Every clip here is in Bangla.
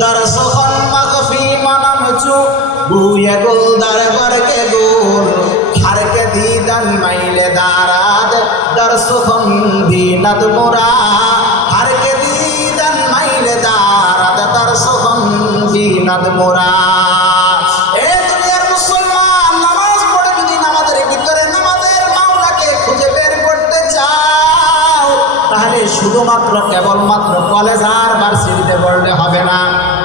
দরসখন মাগফি মানামচু বুয়ে গোল দরবার কে গোল হারকে দিদান মাইলে দারাদ দরসখন দিনাদ মুরা হারকে দিদান মাইলে দারাদ দরসখন দিনাদ মুরা। এ দুনিয়ার মুসলমান, নামাজ পড়ে যদি নামাজের ভিতরে নামাজের মাওলাকে খুঁজে বের করতে চাও, তাহলে শুধুমাত্র কেবলমাত্র কলেজ আর ভার্সিটিতে পড়লে হবে না,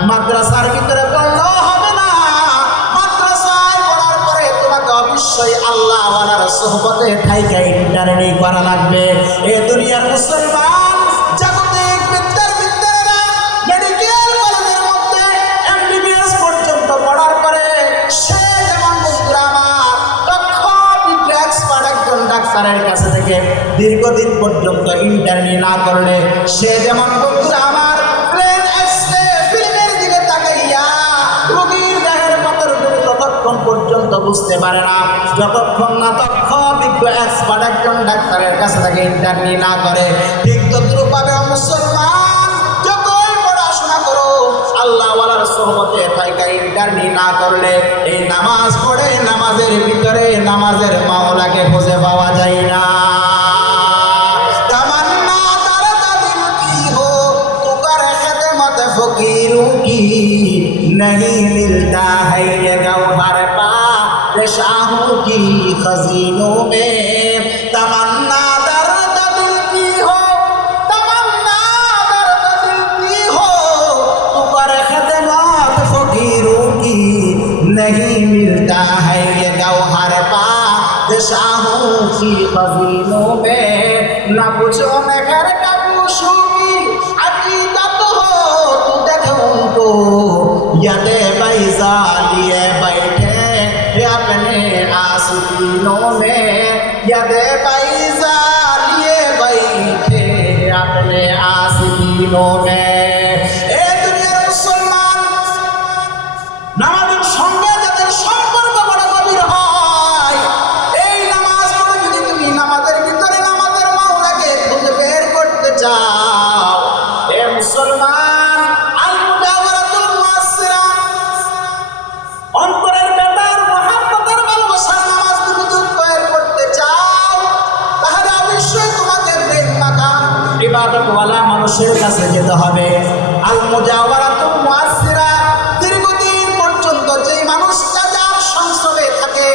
মাদ্রাসার ভিতরে পড়লেও হবে না। মাদ্রাসায় পড়ার পরে তোমাকে অবশ্যই আল্লাহ ওয়ালার সোহবতে থাইকা ইন্টারনি করা লাগবে। এ দুনিয়ার মুসলমান, জাগতিক বিদ্যার বিদ্যারা মেডিকেল কলেজের মধ্যে এমবিবিএস পর্যন্ত পড়ার পরে সে যেমন বন্ধুরা আমার দক্ষ বিজ্ঞ এক্সপার্ট একজন ডাক্তারের কাছে থেকে দীর্ঘদিন পর্যন্ত ইন্টারনি না করলে সে যেমন বন্ধুরা আমার পর্যন্ত বুঝতে পারে না, যতক্ষণ না দক্ষ বিজ্ঞ এক্সপার্ট একজন ডাক্তারের কাছে থেকে ইন্টারনি না করে। ঠিক তদ্রূপভাবে মুসলমান, যতই পড়াশোনা করো আল্লাহ ওয়ালার সোহবতে থাইকা ইন্টারনি না করলে এই নামাজ পড়ে নামাজের ভিতরে নামাজের মাওলাকে খুঁজে পাওয়া যায় না। তামান্না তারতা দিল কি হো তু কর খিদমত ফকিরু কি नहीं मिलता है ये गौहर पा शाहों की खजीनों में। तमन्ना दर्द दिल की हो, तमन्ना दर्द दिल की हो तू कर खिदमत फकीरों की नहीं मिलता है ये गौहर पा शाहों की खजीनों में। न पूछो मैं घर का पूछूं की अकीदत हो तू देखो उनको यदे बैजा लिए बैठे अपने आस्तीनों में। यदे बैजा लिए बैठे अपने आस्तीनों में। ए दुनियार मुसलमान, নামাজের সঙ্গে যাদের সম্পর্ক বড় গভীর হয়, এই নামাজ পড়ে যদি তুমি নামাজের ভিতরে নামাজের মাওলাকে খুঁজে বের করতে চাও, এ মুসলমান, অন্তরের ব্যাপার মহাব্বতের ভালোবাসার নামাজ তুমি যদি তৈরি করতে চাও, তাহলে অবশ্যই তোমাকে ব্রেন মাখা ইবাদতওয়ালা মানুষের কাছে যেতে হবে। আল মুজাওয়ারাতুল মুআসসিরা, দীর্ঘদিন পর্যন্ত যে মানুষটা যার সংসর্গে থাকে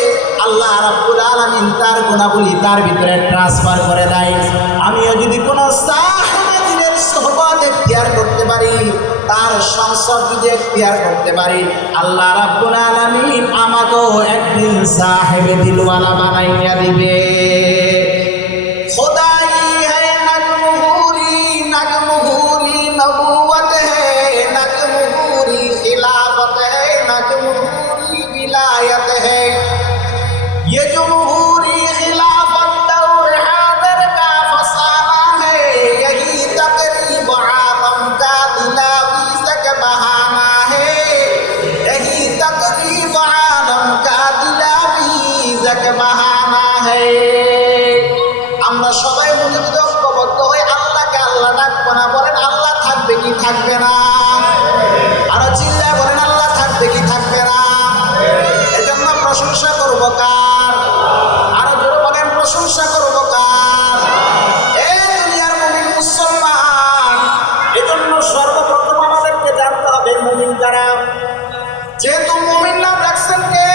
আল্লাহ রাব্বুল আলামিন তার গুণাবলী তার ভিতরে ট্রান্সফার করে দেয়। আমিও যদি কোনো সাহেবে দিনের সোহবত এখতিয়ার করতে পারি, তার সংসর্গ যদি এখতিয়ার করতে পারি, আল্লাহ রাব্বুল আলামিন আমাকেও একদিন সাহেবে দিলওয়ালা বানাইয়া দিবে। खुदाई है नगमहूरी, नगमहूरी नबूवत है, नगमहूरी खिलाफत है, नगमहूरी विलायत है। ये जमहूरी खिलाफत दौर हादर का फसाना है, यही तकरीब आदम का दिलावीज़ का बहाना है, यही तकरीब आदम का दिलावीज़ का बहाना है। আমরা সবাই মিলে যদি ঐক্যবদ্ধ হই আল্লাহকে আল্লাহ ডাকবো না, বলেন আল্লাহ থাকবে কি থাকবে না? আরো চিল্লায় বলেন আল্লাহ থাকবে কি থাকবে না? এজন্য প্রশংসা করব কার? আরো জোরে বলেন প্রশংসা করব কার? এই দুনিয়ার মুমিন মুসলমান, এজন্য সর্বপ্রথম আমাদেরকে জানতে হবে মুমিন কারা। যেহেতু মুমিন নাম রাখছেন কে?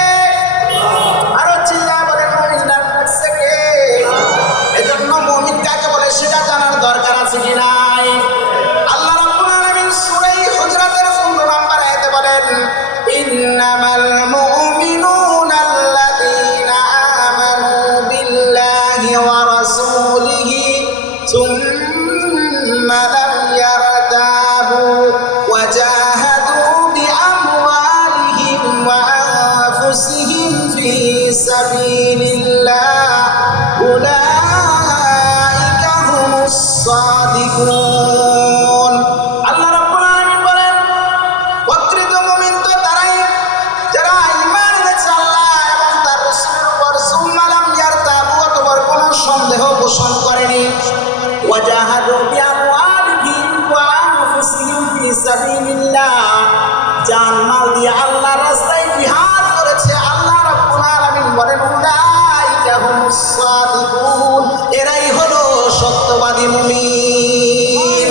আরো চিল্লায় বলেন মুমিন নাম রাখছে কে? এজন্য মুমিন কাকে বলে সেটা জানার দরকার আছে কি নাই? আল্লাহ রাব্বুল আলামিন সূরা হুজুরাতের 15 নম্বর আয়াতে বলেন, ইন্নামাল মুমিনুনা আল্লাযীনা আমানু বিল্লাহি ওয়া রাসূলিহি সুম্মা লাম ইয়ারতাবু ওয়া জাহাদু বিআমওয়ালিহিম জান মাল দিয়ে আল্লাহর রাস্তায় জিহাদ করেছে। আল্লাহ রাব্বুল আলামিন বলেন উলাইকা হুমুস সাদিকুন, এরাই হলো সত্যবাদী মুমিন।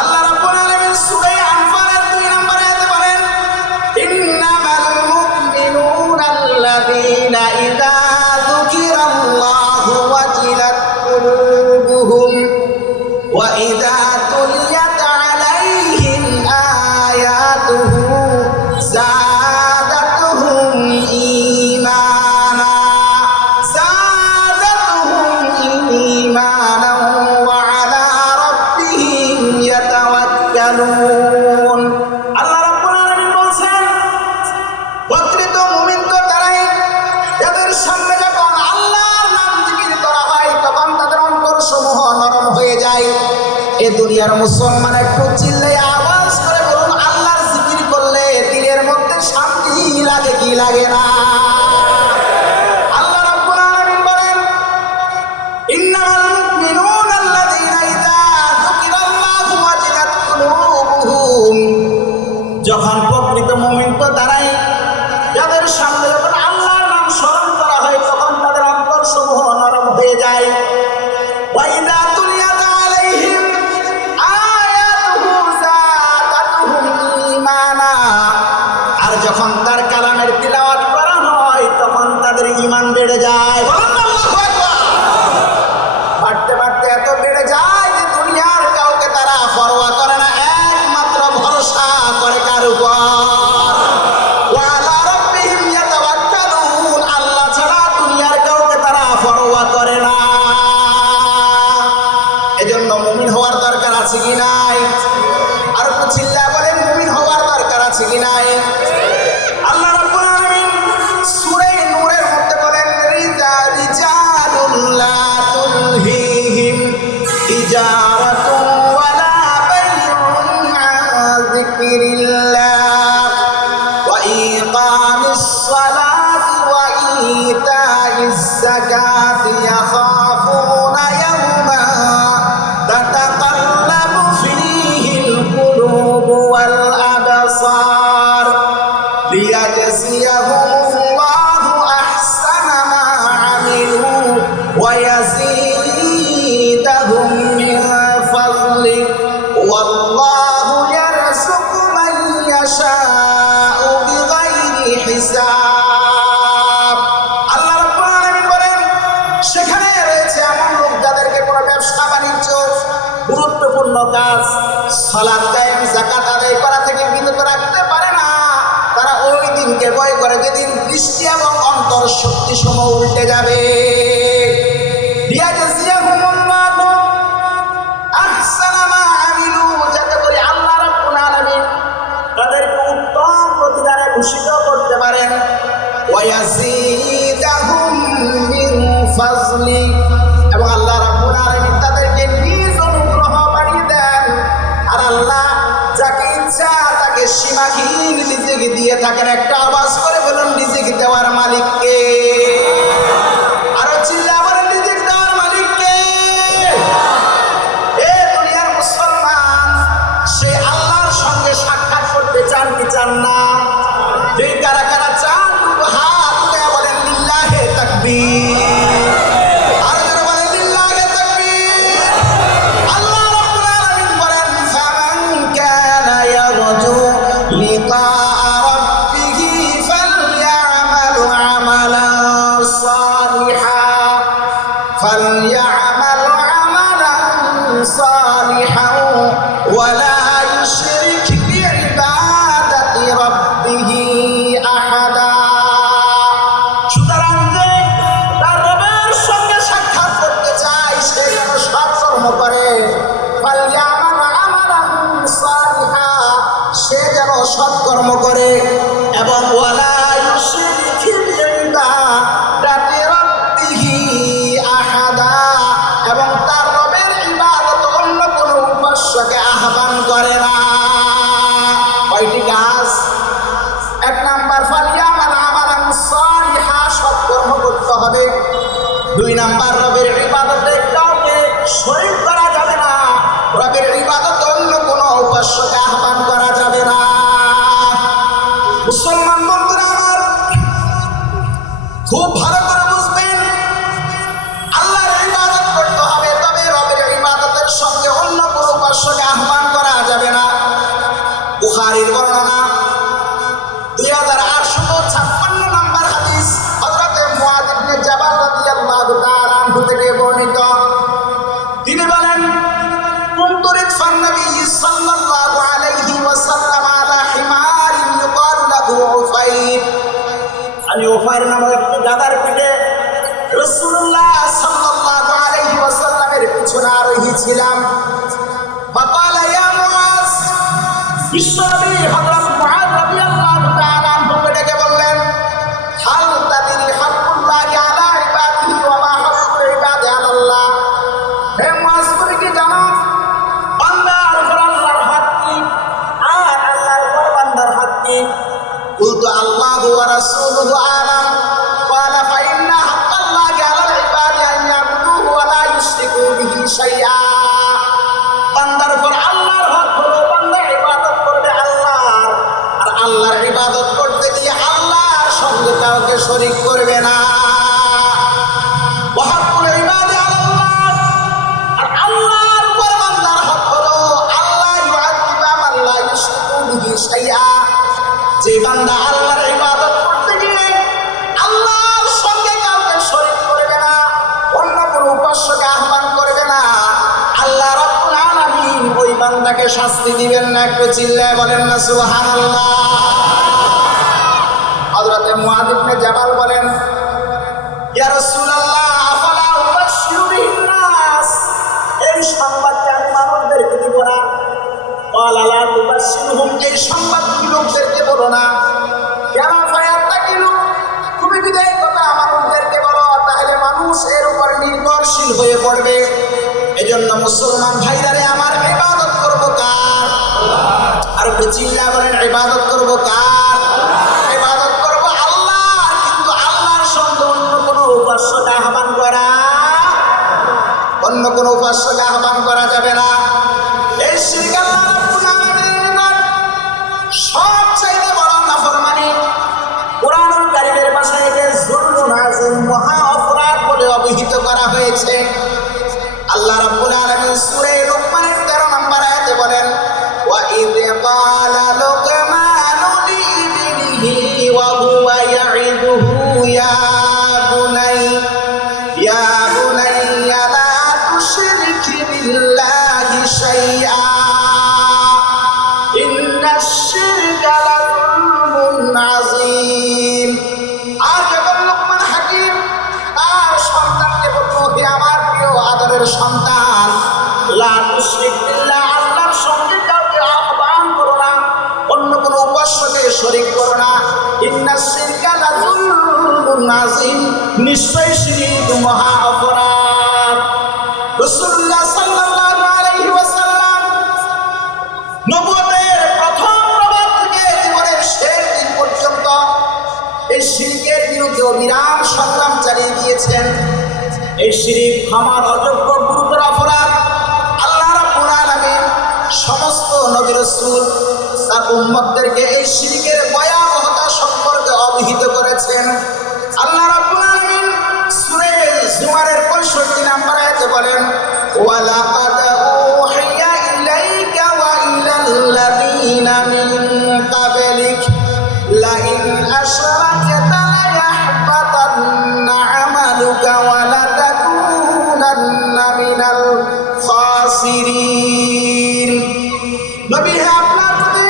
আল্লাহ রাব্বুল আলামিন সূরা আনফালের 2 নম্বর আয়াতে বলেন ইন্নামাল মুমিনুনা আল্লাযীনা ইযা যুকিরাল্লাহু ওয়াজিলাত কুলুবুহুম ওয়া ইযা তুলিয়াত আলাইহিম আয়াতুহু যাদাতুহুম ঈমানা ওয়া আলা রাব্বিহিম ইয়াতাওয়াক্কালুন। আল্লাহ রাব্বুল আলামিন বলছেন প্রকৃত মুমিন তো তারাই যাদের সামনে যখন আল্লাহর নাম জিকির করা হয় তখন তাদের অন্তরসমূহ নরম হয়ে যায়। এ দুনিয়ার মুসলমান একটু চিল্লে আওয়াজ করে বলুন, আল্লাহর জিকির করলে দিলের মধ্যে শান্তি লাগে কি লাগে না? আল্লাহ রাব্বুল আলামিন বলেন ইন্নামাল মুমিনুনা আল্লাযীনা ইযা যুকিরাল্লাহু ওয়াজিলাত কুলুবুহুম, যখন প্রকৃত মুমিন তো তারাই যাদের সামনে যখন আল্লাহর নাম স্মরণ করা হয় তখন তাদের অন্তরসমূহ নরম হয়ে যায়। ওয়া ইযা তুলিয়াত আলাইহিম আয়াতুহু যাদাতুহুম ঈমানা, আর যখন তার কালামের তিলাওয়াত করা হয় তখন তাদের ঈমান বেড়ে যায়। বলুন আল্লাহু আকবার। বাড়তে বাড়তে এত বেড়ে যায় যে দুনিয়ার কাউকে তারা পরোয়া করে না, একমাত্র ভরসা করে কার উপর? ওয়া আলা রাব্বিহিম ইয়াতাওয়াক্কালুন, আল্লাহ ছাড়া দুনিয়ার কাউকে তারা পরোয়া করে না। এজন্য মুমিন হওয়ার দরকার আছে কি নাই? আর একটু চিল্লা বলেন মুমিন হওয়ার দরকার আছে কি নাই? আল্লাহ রাব্বুল আলামিন সূরা নূরের মধ্যে বলেন রিজালুন লা তুলহিহিম তিজারাতুন ওয়ালা বাইউন আন যিকরিল্লাহ ওয়া ইকামিস সালাতি ওয়া ইতাইজ যাকাতি ইয়াখাফুনা ইয়াওমা তাতাকাল্লাবু ফীহিল কুলুবু ওয়াল আবসার লিয়াজজিয়াহুমুল্লাহু আহসানা মা আমিলু ওয়া ইয়াযীদাহুম মিন ফাযলিহি ওয়াল্লাহু ইয়ারযুকু মান ইয়াশাউ বিগাইরি হিসাব। আল্লাহ রাব্বুল আলামিন বলেন সেখানে রয়েছে এমন লোক যাদেরকে কোনো ব্যবসা বাণিজ্য গুরুত্বপূর্ণ কাজ সালাত কায়েম যাকাত আদায় করা থেকে বিরত রাখতে পারে না। তারা ওই দিনকে ভয় করে যেদিন দৃষ্টি এবং অন্তর শক্তি সম উল্টে যাবে। লিয়াজজিয়াহুমুল্লাহু আহসানা মা আমিলু, যাতে করে আল্লাহ রাব্বুল আলামিন তাদেরকে উত্তম প্রতিদানে ভূষিত করতে পারেন। ওয়া ইয়াযীদাহুম মিন ফাযলি, এবং আল্লাহ রাব্বুল আলামিন তাদেরকে নিজ অনুগ্রহ বাড়িয়ে দেন। আর আল্লাহ যাকে ইচ্ছা তাকে সীমাহীন রিজিক দিয়ে থাকেন। একটা আওয়াজ করে বলুন রিজিক দেওয়ার মালিক কে? আরো চিল্লা বলেন রিজিক দেওয়ার মালিক কে? এ দুনিয়ার মুসলমান সে আল্লাহর সঙ্গে সাক্ষাৎ করতে চান কি চান না? যে কারা কারা চান দুটো হাত উঠে বলেন লিল্লাহে তাকবীর। আর যারা বলেন লিল্লাহে তাকবীর। আল্লাহ রাব্বুল আলামিন বলেন ফামান কানা ইয়ারজু লিকা রাব্বিহি ফালইআমাল আমালান সালিহান ওয়ালা ইউশরিক বিইবাদাতি রাব্বিহি আহাদা। সুতরাং যে তার রবের সঙ্গে সাক্ষাৎ করতে চায় সে যেন সৎকর্ম করে। ফালইআমাল আমালান সালিহা, সে যেন সৎকর্ম করে এবং ওয়ালা ইউশরিক বিইবাদাতি রাব্বিহি আহাদা, এবং তার রবের ইবাদত অন্য কোনো উপাস্যকে আহ্বান করে না। কয়টি কাজ? 1 নাম্বার ফালইআমাল আমালান সালিহা, সৎকর্ম করতে হবে। 2 নাম্বার রবের ইবাদতে কাউকে শরীক করা যাবে না। রবের ইবাদত অন্য কোনো উপাস্যকে আহ্বান করা যাবে না। বুখারীর বর্ণনা 2856 নম্বর হাদিস হযরত মুআয ইবনে জাবাল রাদিয়াল্লাহু তাআলা আনহু থেকে বর্ণিত। তিনি বলেন, কুনতু রিদফান নবী সাল্লাল্লাহু আলাইহি ওয়াসাল্লাম আলা হিমারিন ইউকালু লাহু উফাইর। আমি উফাইর নামক একটি গাধার পিঠে রাসূলুল্লাহ সাল্লাল্লাহু আলাইহি ওয়াসাল্লামের পিছনে আরোহী ছিলাম। ফাকালা ইয়া মুআয, বিশ্বনবী হযরত মুআয রাদিয়াল্লাহু তাআলা আনহু ডেকে বললেন, হাল তাদরি হাক্কুল্লাহি আলা ইবাদিহি ওয়া মা হাক্কুল ইবাদি আলাল্লাহ। হে মুআয, তুমি কি জানো বান্দার উপর আল্লাহর হক কি আর আল্লাহর উপর বান্দার হক কি? কুলতু আল্লাহু ওয়া রাসূলুহু আ'লাম। ক্বালা ফাইন্না হাক্কাল্লাহি আলাল ইবাদি আন ইয়াবুদুহু ওয়া লা ইউশরিকু বিহি শাইআ। বান্দার উপর আল্লাহর হক হলো বান্দা ইবাদত করবে আল্লাহর, আর আল্লাহর ইবাদত করতে গিয়ে আল্লাহর সঙ্গে কাউকে শরীক করবে না। ওয়া হাক্কুল ইবাদি আলাল্লাহ, আর আল্লাহর উপর বান্দার হক হলো আল্লাহ ইউআযিবা মান লা ইউশরিকু বিহি শাইআ। যে বান্দা আল্লাহর ইবাদত করতে গিয়ে আল্লাহর সঙ্গে কাউকে শরীক করবে না, অন্য কোনো উপাস্যকে আহ্বান করবে না, আল্লাহ রাব্বুল আলামিন ওই বান্দাকে শাস্তি দিবেন না। একটু চিল্লায় বলেন না সুবহানাল্লাহ। হযরত মুআয ইবনে জাবাল বলেন, ইয়া রাসূলুল্লাহ আফালা উবাশশিরু বিহিন নাস, এই সংবাদটা আমি মানুষদেরকে দিব না। ক্বালা লা তুবাশশিরহুম, এই সংবাদ তুমি লোকদেরকে বলো না। কেন? ফায়াত্তাকিলু, তুমি যদি এই কথা মানুষদেরকে বলো তাহলে মানুষ এর উপর নির্ভরশীল হয়ে পড়বে। এজন্য মুসলমান ভাইরারে আমার ইবাদত করব কার? আর একটু চিল্লা বলেন, ইবাদত করব কার? ইবাদত করব আল্লাহর, কিন্তু আল্লাহর সঙ্গে অন্য কোনো উপাস্যকে আহ্বান করা, অন্য কোনো উপাস্যকে আহ্বান করা যাবে না। এই শিরক আল্লাহ রাব্বুল আলামিনের নিকট সবচাইতে বড় নাফরমানি। কুরআনুল কারীমের ভাষায় একে যুলমুন আযীম, মহা অপরাধ বলে অভিহিত করা হয়েছে। আল্লাহ রাব্বুল আলামিন সূরা লুকমানের 13 নম্বর আয়াতে বলেন, ওয়া ইয ক্বালা লুকমানু লিইবনিহি ওয়া হুয়া ইয়াইদুহু ইয়া বুনাইয়া লা তুশরিক বিল্লাহি শাইআ ইন্নাশ শিরকা লাযুলমুন আযীম। আর যখন লুকমান হাকিম তার সন্তানকে বলল, হে আমার প্রিয় আদরের সন্তান, লা তুশরিক বিল্লাহ, আল্লাহর সঙ্গে কাউকে আহ্বান করো না, অন্য কোনো উপাস্যকে শরীক করো না। ইন্নাশ শিরকা লাযুলমুন আযীম, নিশ্চয়ই শিরক মহা অপরাধ। রাসূলুল্লাহ সাল্লাল্লাহু আলাইহি ওয়াসাল্লাম নবুয়তের প্রথম প্রভাব থেকে জীবনের শেষ দিন পর্যন্ত এই শিরকের বিরুদ্ধে অবিরাম সংগ্রাম চালিয়ে গিয়েছেন। এই শিরক ক্ষমার অযোগ্য গুরুতর অপরাধ। আল্লাহ রাব্বুল আলামিন সমস্ত নবী রাসূল তার উম্মতদেরকে এই শিরকের ভয়াবহতা সম্পর্কে অবহিত করেছেন। আল্লাহ রাব্বুল আলামিন সূরা জুমারের 65 নম্বর আয়াতে বলেন, ওয়া লাকাদ উহিয়া ইলাইকা ওয়া ইলাল্লাযীনা মিন ক্বাবলিক লা ইন আশরাকতা লায়াহবাতান্না আমালুকা ওয়া লাতাকুনান্না মিনাল খাসিরিন। নবী, হে আপনার প্রতি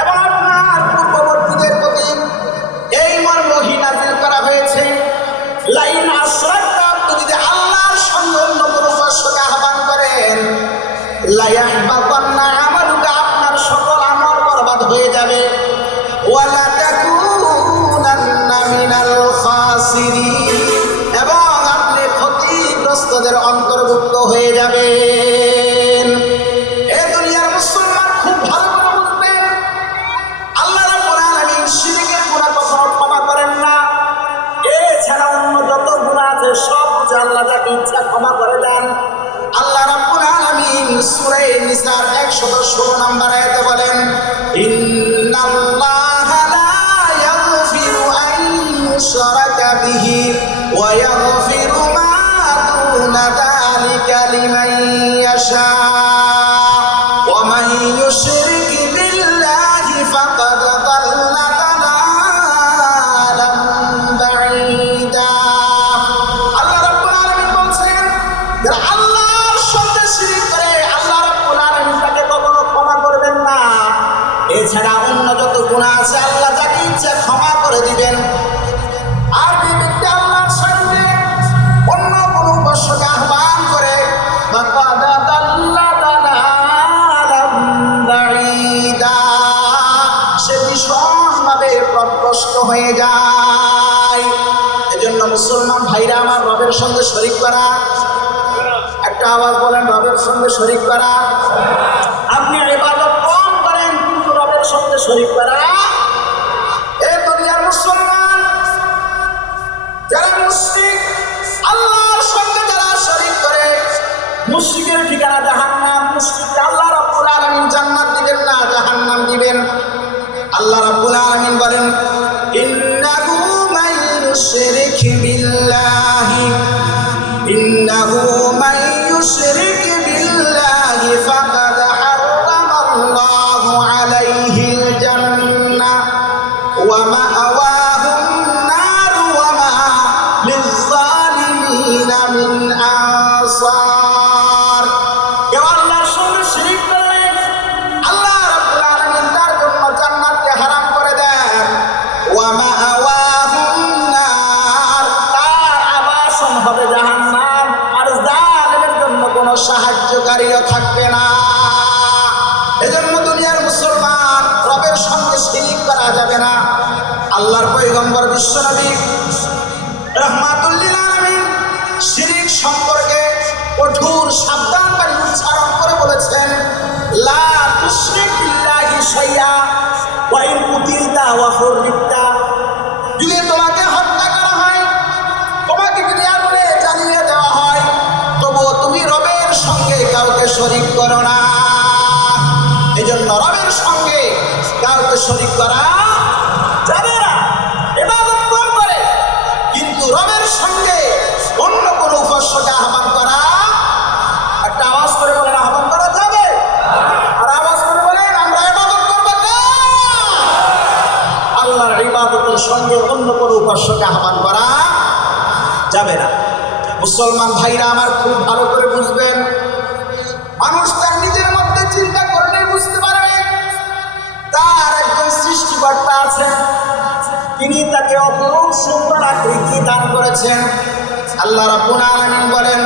এবং আপনার পূর্ববর্তীদের প্রতি এই মর্মহী নাযিল করা হয়েছে, লা ইন আশরাকতা, আপনি যদি আল্লাহর সঙ্গে অন্য কোনো উপাস্যকে আহ্বান করেন, লায়াহবাতান্না আমালুকা, আপনার সকল আমল বরবাদ হয়ে যাবে, ওয়া লাতাকুনান্না মিনাল খাসিরিন, এবং আপনি ক্ষতিগ্রস্তদের অন্তর্ভুক্ত হয়ে যাবেন। এ দুনিয়ার মুসলমান খুব ভালো করে বুঝবেন, আল্লাহ রাব্বুল আলামিন শিরকের গুনাহ কখনো ক্ষমা করেন না। এছাড়া অন্য যত গুনাহ আছে সব কিছু আল্লাহ যাকে ইচ্ছা ক্ষমা করে দেন। আল্লাহ রাব্বুল আলামিন সূরা নিসার 116 নম্বর আয়াতে বলেন, ইন্নাল্লাহা লা ইয়াগফিরু আন ইউশরাকা বিহি ওয়া ইয়াগফিরু মা দুনা যালিকা লিমান ইয়াশা ওয়া মান ইউশরিক এছাড়া অন্য যত গুনাহ আছে আল্লাহ যাকে ইচ্ছা ক্ষমা করে দিবেন। আর যে ব্যক্তি আল্লাহর সামনে অন্য কোন উপাস্যকে আহ্বান করে সে ভীষণভাবে পথভ্রষ্ট হয়ে যায়। এজন্য মুসলমান ভাইরা আমার, রবের সঙ্গে শরীক করা, একটা আওয়াজ বলেন, রবের সঙ্গে শরীক করা। আপনি ইবাদত কম করেন কিন্তু রবের সঙ্গে শরীক করা, এ দুনিয়ার মুসলমান যারা মুশরিক, আল্লাহর সঙ্গে যারা শরীক করে, মুশরিকের ঠিকানা জাহান্নাম। মুশরিক আল্লাহ রাব্বুল আলামিন জান্নাত দিবেন না, জাহান্নাম দিবেন। আল্লাহ রাব্বুল আলামিন বলেন, ইন্নাহু মান ইউশরিক বিল্লাহি ফাকাদ হারামাল্লাহু আলাইহিল জান্নাহ ওয়া মা'ওয়াহুন নার ওয়া মা লিয-যালিমিনা মিন আনসার। কেউ আল্লাহর সঙ্গে শিরক করে আল্লাহ রাব্বুল আলামিন তার জন্য জান্নাতকে হারাম করে দেন। ওয়া মা'ওয়াহুন নার, তার আবাসন হবে জাহান্নাম, আর জালিমের জন্য কোনো সাহায্যকারীও থাকবে না। এজন্য দুনিয়ার মুসলমান, রবের সঙ্গে শিরক করা যাবে না। আল্লাহর পয়গম্বর বিশ্বনবী রাহমাতুল লিল আলামিন শিরক সম্পর্কে কঠোর সাবধানকারী উচ্চারণ করে বলেছেন, লা তুশরিক বিল্লাহি শাইআ ওয়া ইন কুতিলতা ওয়া হুররিকতা। যদি তোমাকে হত্যা করা হয়, তোমাকে যদি আগুনে জ্বালিয়ে দেওয়া হয়, তবুও তুমি রবের সঙ্গে কাউকে শরীক করো না। এজন্য রবের সঙ্গে কাউকে শরীক করা যাবে না। ইবাদত করে কিন্তু রবের সঙ্গে অন্য কোনো উপাস্যকে আহ্বান করা, একটা আওয়াজ করে বলেন, আহ্বান করা যাবে? আর আওয়াজ করে বলেন, আমরা ইবাদত করব না। আল্লাহর ইবাদতের সঙ্গে অন্য কোনো উপাস্যকে আহ্বান করা যাবে না। মুসলমান ভাইরা আমার, খুব ভালো করে বুঝবেন, মানুষ তার নিজের মধ্যে চিন্তা করলে বুঝতে পারবে তার একজন সৃষ্টিকর্তা আছেন, তিনি তাকে অপরূপ সুন্দর আকৃতি দান করেছেন। আল্লাহ রাব্বুল আলামিন বলেন,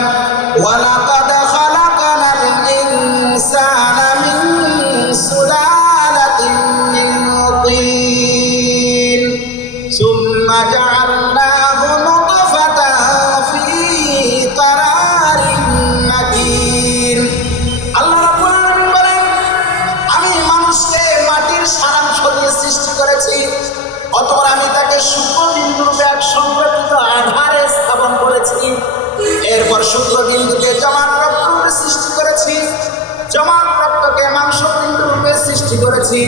ওয়ালাকাদ খালাকনাল ইনসানা মিন সুলালাতিন মিন তিন সুম্মা জাআলনাহু নুতফাতান ফি কারারিন মাকিন। আল্লাহ রাব্বুল আলামিন বলেন, আমি মানুষকে মাটির সারাংশ দিয়ে সৃষ্টি করেছি, অতঃপর আমি তাকে শুক্রবিন্দুরূপে এক সংরক্ষিত আধারে স্থাপন করেছি। এরপর শুক্রবিন্দুকে জমাটপ্রাপ্ত রূপে সৃষ্টি করেছি, জমাটপ্রাপ্তকে মাংসপিণ্ড রূপে সৃষ্টি করেছি,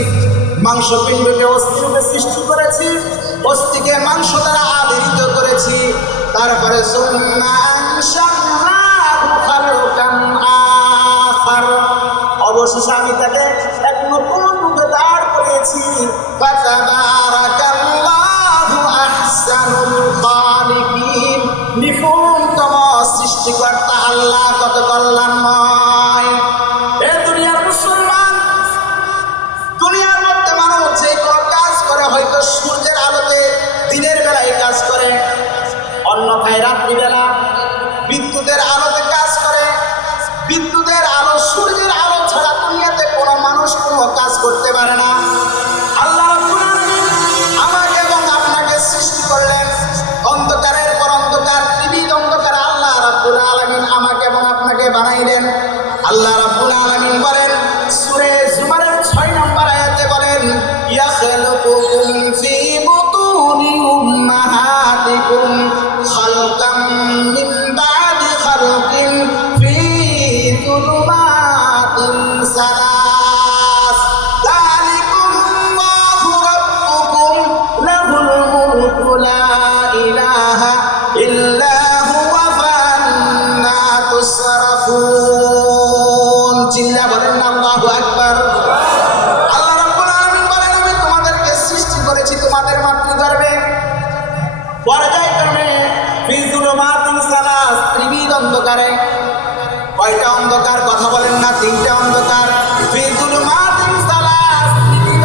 মাংসপিণ্ডকে অস্থি রূপে সৃষ্টি করেছি, অস্থিকে মাংস দ্বারা আবৃত করেছি। তারপরে সুম্মা আনশানাহু খালকান আখার, অবশেষে আমি তাকে এক নতুন রূপে দাঁড় করিয়েছি। ফাতাবারাকাল্লাহু আহসানুল খালিকিন, নিপুণতম সৃষ্টিকর্তা আল্লাহ কত কল্যাণময়। এ দুনিয়ার মুসলমান, দুনিয়ার মধ্যে মানুষ যে কোনো কাজ করে, হয়তো সূর্যের আলোতে দিনের বেলায় কাজ করে, অন্যথায় রাত্রিবেলা বিদ্যুতের আলোতে কাজ করে। বিদ্যুতের আলো, সূর্যের আলো ছাড়া দুনিয়াতে কোনো মানুষ কোনো কাজ করতে পারে না। আল্লাহ রাব্বুল আলামিন আমাকে এবং আপনাকে সৃষ্টি করলেন, অন্ধকারের পর অন্ধকার, ত্রিবিধ অন্ধকার আল্লাহ রাব্বুল আলামিন আমাকে এবং আপনাকে বানাইলেন। আল্লাহ রাব্বুল আলামিন বলেন সূরা জুমারের 6 নম্বর আয়াতে বলেন, ইয়াখলুকুকুম ফি বুতুনি উম্মাহাতিকুম খালকাম মিন বা'দি খালকিন ফি যুলুমাতিন সালাস যালিকুমুল্লাহু রাব্বুকুম লাহুল মুলকু লা ইলাহা ইল্লা হুয়া ফান্না তুসরাফুন। চিল্লা বলেন না আল্লাহু আকবার। আল্লাহ রাব্বুল আলামিন বলেন, আমি তোমাদেরকে সৃষ্টি করেছি তোমাদের মাতৃগর্ভে পর্যায়ক্রমে ফি যুলুমাতিন সালাস, ত্রিবিধ অন্ধকারে। কয়টা অন্ধকার কথা বলেন না? 3টা অন্ধকার। ফি যুলুমাতিন সালাস, ত্রিবিধ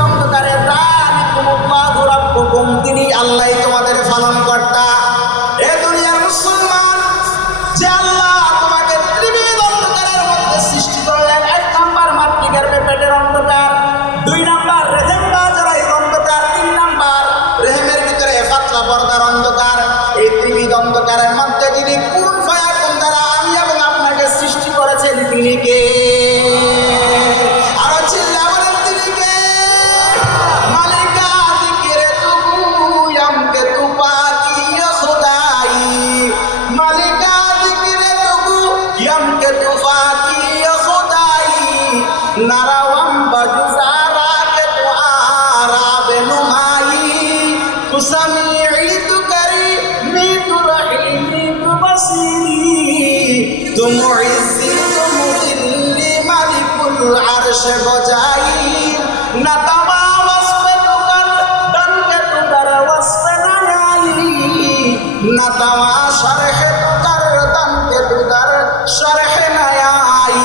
नतवा शरह तुकर दंते तुकर शरह नयाई।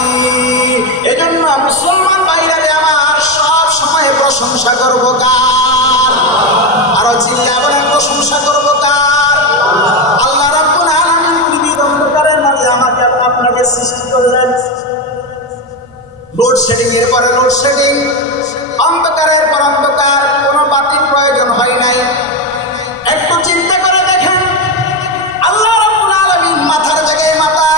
এজন্য মুসলমান ভাইরা আমার সব সময় প্রশংসা করব কার? আরো চিল্লা বলেন প্রশংসা করব কার? আল্লাহ রাব্বুল আলামিন পৃথিবীর অন্ধকারের মাঝে আমাকে আপনাকে সৃষ্টি করলেন। লোডশেডিং এর পরে লোডশেডিং, অন্ধকারের পর অন্ধকার, কোনো বাতির প্রয়োজন হয় নাই। একটু চিন্তা করে দেখেন, আল্লাহ রাব্বুল আলামিন মাথার জায়গায় মাথা,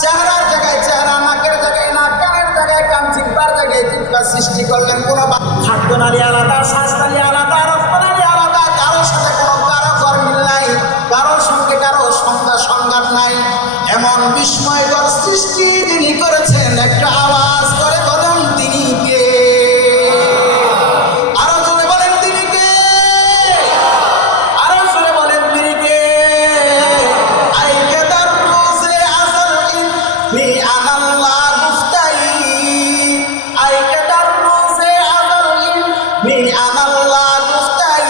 চেহারার জায়গায় চেহারা, নাকের জায়গায় নাক, কানের জায়গায় কান, জিহ্বার জায়গায় জিহ্বা সৃষ্টি করলেন। কোনো খাদ্যনালী আলাদা, শ্বাসনালী আলাদা, রক্তনালী আলাদা, কারোর সাথে কোনো কারো মিল নাই, কারোর সঙ্গে কারো সংঘাত নাই। এমন বিস্ময়কর সৃষ্টি তিনি করেছেন। একটা আওয়াজ করে বলেন তিনি কে? আরো জোরে বলেন তিনি কে? আরো জোরে বলেন তিনি কে? আইকে দার রোজে আসল ইনি আনাল্লাহ গুফতাই, আইকে দার রোজে আসল ইনি আনাল্লাহ গুফতাই,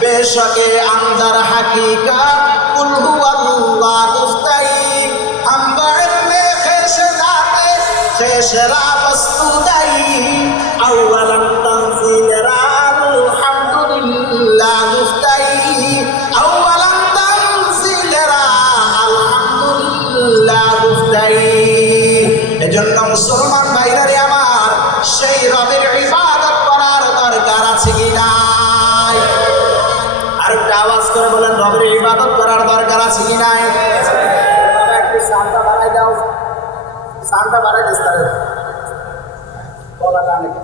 বেশকে अंदर हकीकत कुल हुवल्लाह गुफ्ताई, हम बअने खेशदाते खेशरा बस्तुदाई, अव्वलन तंजील राल हम्दुलिल्लाह गुफ्ताई, अव्वलन तंजील राल हम्दुलिल्लाह गुफ्ताई। এজন্য মুসলমান ভাইরা আমার সেই রবের ইবাদত করার দরকার আছে কি নাই? আরেকটা আওয়াজ করে বলেন রবের ইবাদত করার দরকার আছে কি নাই? একটু সাউন্ডটা বাড়াই দাও, সাউন্ডটা বাড়াই দিস তাহলে গলাটা অনেক।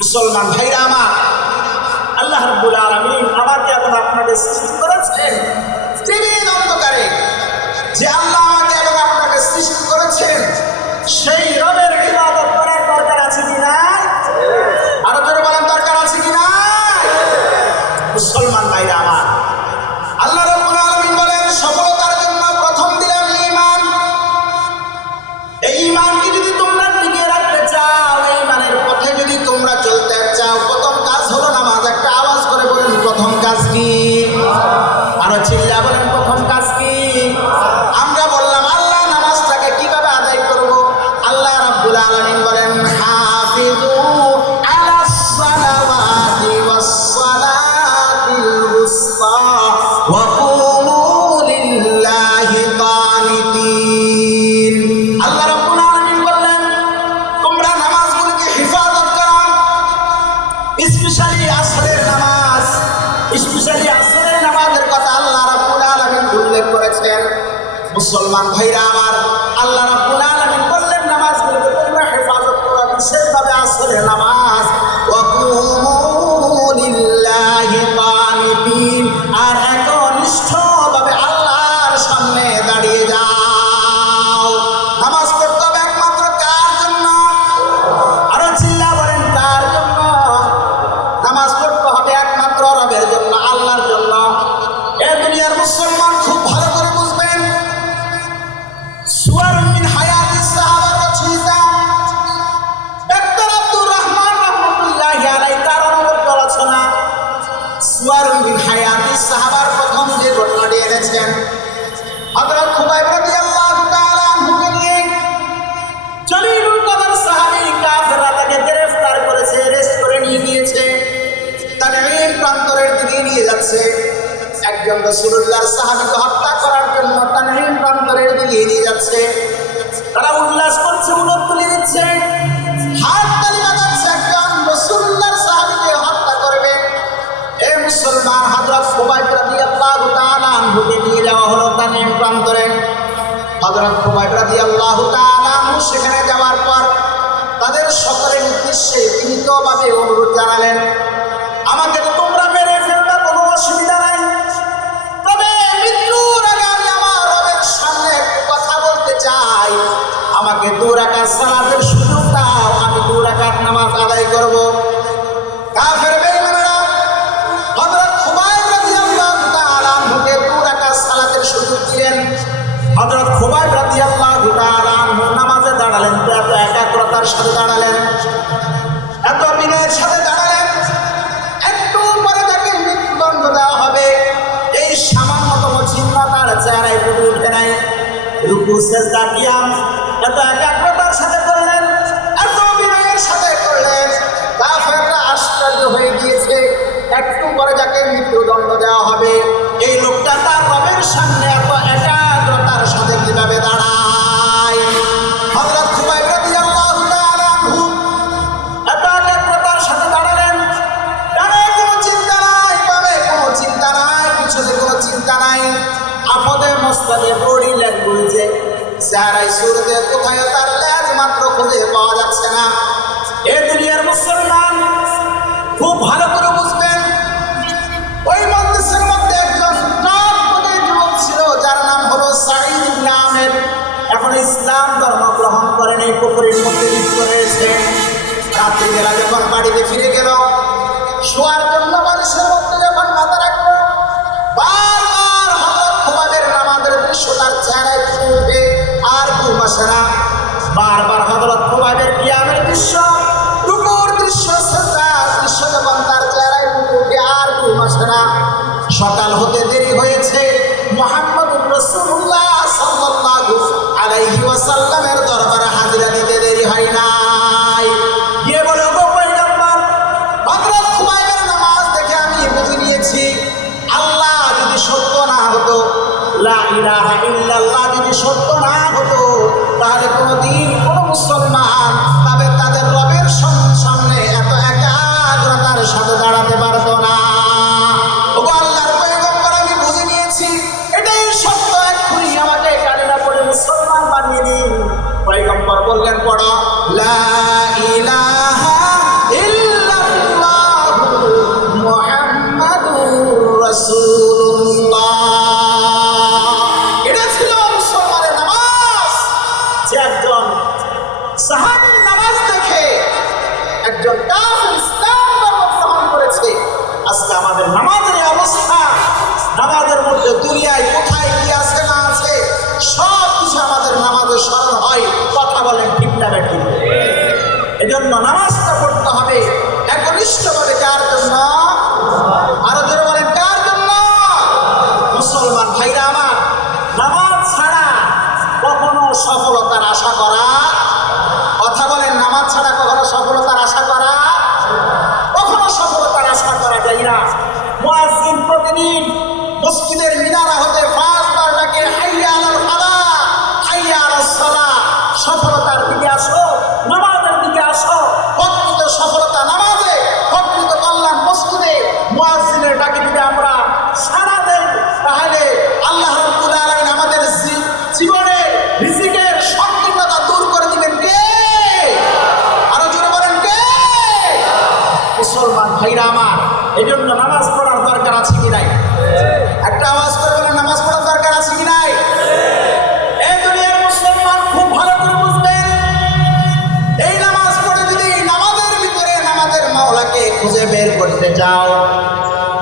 মুসলমান ভাইরা আমার, আল্লাহ রাব্বুল আলামিন আমাকে এবং আপনাকে সৃষ্টি করেছেন পৃথিবীর অন্ধকারে। যে আল্লাহ আমাকে এবং আপনাকে সৃষ্টি করেছেন সেই রবের ইবাদত করার দরকার আছে কি নাই? আরো জোরে বলেন দরকার আছে কি নাই? মুসলমান ভাইরা আমার, আল্লাহ রাব্বুল আলামিন বলেন সফলতার জন্য প্রথম দিলাম ঈমান। এই ঈমানকে যদি তোমরা টিকিয়ে রাখতে চাও, এই ঈমানের পথে যদি তোমরা চলতে চাও, প্রথম কাজ হলো নামাজ। একটা আওয়াজ করে বলেন প্রথম কাজ কি? আরো চিল্লা বলেন প্রথম কাজ কি? আমরা বললাম আল্লাহ নামাজটাকে কিভাবে আদায় করব? আল্লাহ রাব্বুল আলামিন বলেন হাফিজু আলাস সালাওয়াতি ওয়াস সালাতিল উসতা ওয়া কুমু লিল্লাহি কানিতিন। আল্লাহ রাব্বুল আলামিন বললেন তোমরা নামাজগুলোকে হিফাজত করো, স্পেশালি আসরের নামাজ। স্পেশালি আসরের নামাজের কথা আল্লাহ রাব্বুল আলামিন উল্লেখ করেছেন। মুসলমান ভাইরা আমার, আল্লাহ রাব্বুল আলামিন বললেন নামাজগুলোকে তোমরা হেফাজত করো, বিশেষভাবে আসরের নামাজ। ওয়া কুমু লিল্লাহি কানিতিন, আর একনিষ্ঠভাবে আল্লাহর সামনে দাঁড়িয়ে যাও। নামাজ পড়তে হবে একমাত্র কার জন্য? আরো চিল্লা বলেন কার জন্য? নামাজ পড়তে হবে একমাত্র রবের জন্য, আল্লাহর জন্য। এ দুনিয়ার মুসলমান খুব ভালো করে বুঝবেন, সুয়ার মিন হায়াতিস সাহাবা রচিতা ডক্টর আব্দুর রহমান রাহমাতুল্লাহি আলাইহি তার অনুবাদ রচনা সুয়ার মিন হায়াতিস সাহাবার প্রথম যে ঘটনাটি এনেছেন, হযরত খুবাইব রাদিয়াল্লাহু তাআলা আনহুকে নিয়ে জলিলুল কদর সাহাবী কাফেররা তাকে গ্রেফতার করেছে, অ্যারেস্ট করে নিয়ে গিয়েছে, তানঈম প্রান্তরের দিকে নিয়ে যাচ্ছে। একজন রাসূলুল্লাহর সাহাবীকে হত্যা করার জন্য তানঈম প্রান্তরের দিকে নিয়ে যাচ্ছে। তারা উল্লাস করছে, উলট তুলে দিচ্ছে, হাত তালি বাজাচ্ছে, একজন রাসূলুল্লাহর সাহাবীকে হত্যা করবে। এ মুসলমান, হযরত খুবাইব রাদিয়াল্লাহু তাআলা আনহুকে নিয়ে যাওয়া হলো তানঈম প্রান্তরে। হযরত খুবাইব রাদিয়াল্লাহু তাআলা আনহু সেখানে যাওয়ার পর তাদের সকলের উদ্দেশ্যে বিনীতভাবে অনুরোধ জানালেন, আমাকে তো তোমরা মেরে ফেলবে, কোনো অসুবিধা নাই, তবে মৃত্যুর আগে আমি আমার রবের সামনে একটু কথা বলতে চাই, আমাকে 2 রাকাত সালাতের সুযোগ দাও, আমি 2 রাকাত নামাজ আদায় করব। কাফের বেঈমানরা হযরত খুবাইব রাদিয়াল্লাহু তাআলা আনহুকে 2 রাকাত সালাতের সুযোগ দিলেন। হযরত খুবাইব রাদিয়াল্লাহু তাআলা আনহু নামাজে দাঁড়ালেন, এত একাগ্রতার সাথে দাঁড়ালেন, এত বিনয়ের সাথে দাঁড়ালেন, সেজদা কিয়াম এত একাগ্রতার সাথে করলেন, এত বিনয়ের সাথে করলেন, কাফেররা আশ্চর্য হয়ে গিয়েছে। একটু পরে যাকে মৃত্যুদণ্ড দেওয়া হবে, এই লোকটা তার রবের সামনে এত একাগ্রতার সাথে কিভাবে দাঁড়ায়? হযরত খুবাইব রাদিয়াল্লাহু তাআলা আনহু এত একাগ্রতার সাথে দাঁড়ালেন। ডানে কোনো চিন্তা নাই, বামে কোনো চিন্তা নাই, পিছনে কোনো চিন্তা নাই। আপদে মস্তদে বডি ল্যাঙ্গুয়েজে চেহারায় সুরতে কোথায় তার লেজ মাত্র খুঁজে পাওয়া যাচ্ছে না। এ দুনিয়ার মুসলমান খুব ভালো করে বুঝবেন, ওই মজলিসের মধ্যে একজন টপপদে যুবক ছিল যার নাম হলো সাঈদ ইবনে আমের। এখন ইসলাম ধর্ম গ্রহণ করেন, এই পুকুরের মধ্যে লিপ্ত রয়েছে। রাত্রিবেলা যখন বাড়িতে ফিরে গেল, শোয়ার জন্য বালিশের মধ্যে যখন মাথা রাখলো, বারবার হযরত খুবাইবের নামাজের দৃশ্য তার চেহারায় ফুটে ওঠে, আর ঘুম আসে না। বারবার হযরত খুবাইবের কিয়ামের দৃশ্য, রুকুর দৃশ্য, সাজদার দৃশ্য যখন তার চেহারায় ফুটে ওঠে, আর ঘুম আসে না। সকাল হতে দেরি হয়েছে, মুহাম্মদুর রাসূলুল্লাহ সাল্লাল্লাহু আলাইহি ওয়াসাল্লামের দরবারে হাজিরা দিতে দেরি হয় নাই। গিয়ে বলে, গো পয়গম্বর, হযরত খুবাইবের নামাজ দেখে আমি বুঝে নিয়েছি আল্লাহ যদি সত্য না হতো, লা ইলাহা ইল্লাল্লাহ যদি সত্য না হতো, তাহলে কোনোদিন কোনো মুসলমান তাদের রবের সামনে এত একাগ্রতার সাথে দাঁড়াতে পারতো না। ওগো আল্লাহর পয়গম্বর, আমি বুঝে নিয়েছি এটাই সত্য, এক্ষুনি আমাকে কালিমা পড়ে মুসলমান বানিয়ে দিন। পয়গম্বর বললেন, পড়ো লা ইলাহা ইল্লাল্লাহু মুহাম্মাদুর রাসূলুল্লাহ। এটা ছিল মুসলমানের নামাজ। যে একজন সাহাবীর নামাজ দেখে একজন কাফির ইসলাম ধর্ম গ্রহণ করেছে। আজকে আমাদের নামাজের অবস্থা, নামাজের মধ্যে দুনিয়ায় কোথায় কি আছে না আছে সব কিছু আমাদের নামাজে স্মরণ হয়। কথা বলেন ঠিক না ঠিক? এজন্য নামাজটা পড়তে হবে একনিষ্ঠভাবে। কার জন্য? আরো জোরে বলেন, কার জন্য? মুসলমান ভাইরা আমার, নামাজ ছাড়া কখনো সফলতার আশা করা, কথা বলেন, নামাজ ছাড়া কখনো সফলতার আশা করা, কখনো সফলতার আশা করা যায় না। মুয়াজ্জিন প্রতিদিন মসজিদের মিনারা হতে 5 বার ডাকে, হাইয়া আলাল ফালাহ, হাইয়া আলাস সালাহ। সফলতার দিকে আসো, নামাজের দিকে আসো। প্রকৃত সফলতা নামাজে, প্রকৃত কল্যাণ মসজিদে। মুয়াজ্জিনের ডাকে যদি আমরা সাড়া দেই, তাহলে আল্লাহ রাব্বুল আলামিন আমাদের জীবনের রিজিকের সংকীর্ণতা দূর করে দিবেন। কে? আরো জোরে বলেন, কে? মুসলমান ভাইরা আমার, এই জন্য নামাজ পড়ার দরকার আছে কি নাই? একটা আওয়াজ করে বলেন, নামাজ পড়ার দরকার আছে কি নাই? এই দুনিয়ার মুসলমান খুব ভালো করে বুঝবেন, এই নামাজ পড়ে যদি নামাজের ভিতরে নামাজের মাওলাকে খুঁজে বের করতে চাও,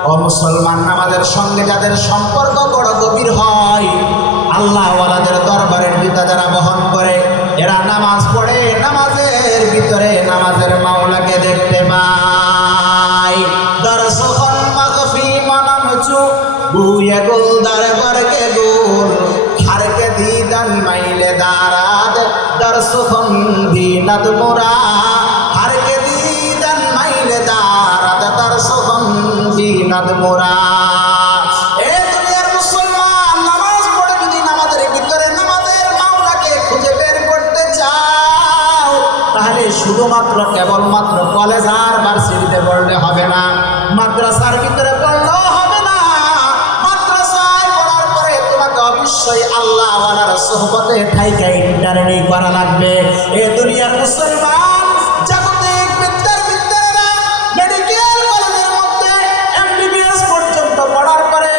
ও মুসলমান, নামাজের সঙ্গে যাদের সম্পর্ক বড় গভীর হয়, আল্লাহ ওয়ালাদের দরবারের বিতা যারা বহন করে, এরা নামাজ পড়ে নামাজের ভিতরে নামাজের মাওলাকে দেখতে পায়। দরসখন মাগফি মানামচু বুয়ে গুল দরবার কে গুল হারকে দিদান মাইলে দারাদ দরসখন দিনাদ মুরা হারকে দিদান মাইলে দারাদ দরসখন দিনাদ মুরা। শুধুমাত্র কেবলমাত্র কলেজ আর ভার্সিটিতে পড়লে হবে না, মাদ্রাসার ভিতরে পড়লেও হবে না। মাদ্রাসায় পড়ার পরে তোমাকে অবশ্যই আল্লাহ ওয়ালার সোহবতে থাইকা ইন্টারনি করা লাগবে। এ দুনিয়ার মুসলমান জাগতিক বিদ্যার বিদ্যারা মেডিকেল কলেজের মধ্যে এমবিবিএস পর্যন্ত পড়ার পরে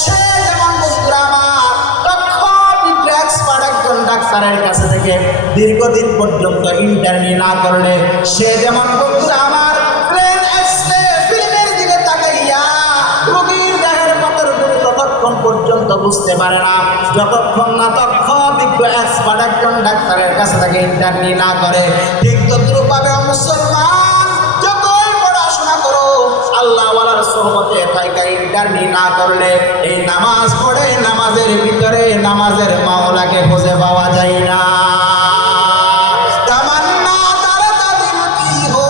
সে যেমন বন্ধুরা আমার দক্ষ বিজ্ঞ এক্সপার্ট একজন ডাক্তারের কাছে থেকে দীর্ঘদিন পর্যন্ত ইন্টারনি না করলে সে যেমন বন্ধুরা আমার প্লেন এক্সরে ফিল্মের দিকে তাকাইয়া রোগীর দেহের পাতের গুলো ততক্ষণ পর্যন্ত বুঝতে পারে না, যতক্ষণ না দক্ষ বিজ্ঞ এক্সপার্ট একজন ডাক্তারের কাছে থেকে ইন্টারনি না করে। ঠিক তদ্রূপভাবে মুসলমান যতই পড়াশোনা করো, আল্লাহ ওয়ালার সোহবতে থাইকা জার্নি না করলে এই নামাজ পড়ে নামাজের ভিতরে নামাজের মাওলাকে খুঁজে পাওয়া যায় না। তামান্না তারকা দিল কি হো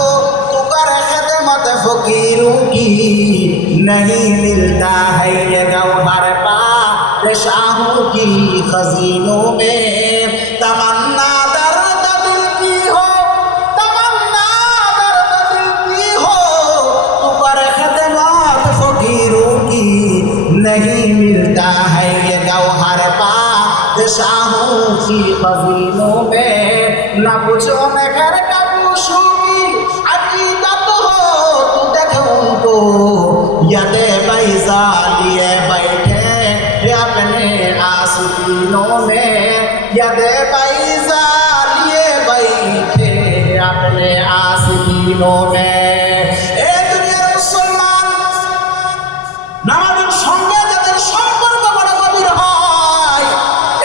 তু কর খিদমত ফকিরোं की नहीं मिलता है ये गौहर बादशाहों की खजीनों में। तमन्ना दर्द दिल की हो तमन्ना दर्द दिल की हो तू कर खिदमत फकीरों की नहीं मिलता है ये गौहर बादशाहों की खजीनों में। न पूछो मैं घर का पूछू की अकीदत हो तू देख उनको यदे बैजा लिए बैठे अपने आस्तीनों में। यदे बैजा लिए बैठे अपने आस्तीनों में। ए दुनियार मुसलमान নামাজের সঙ্গে যাদের সম্পর্ক বড় গভীর হয়,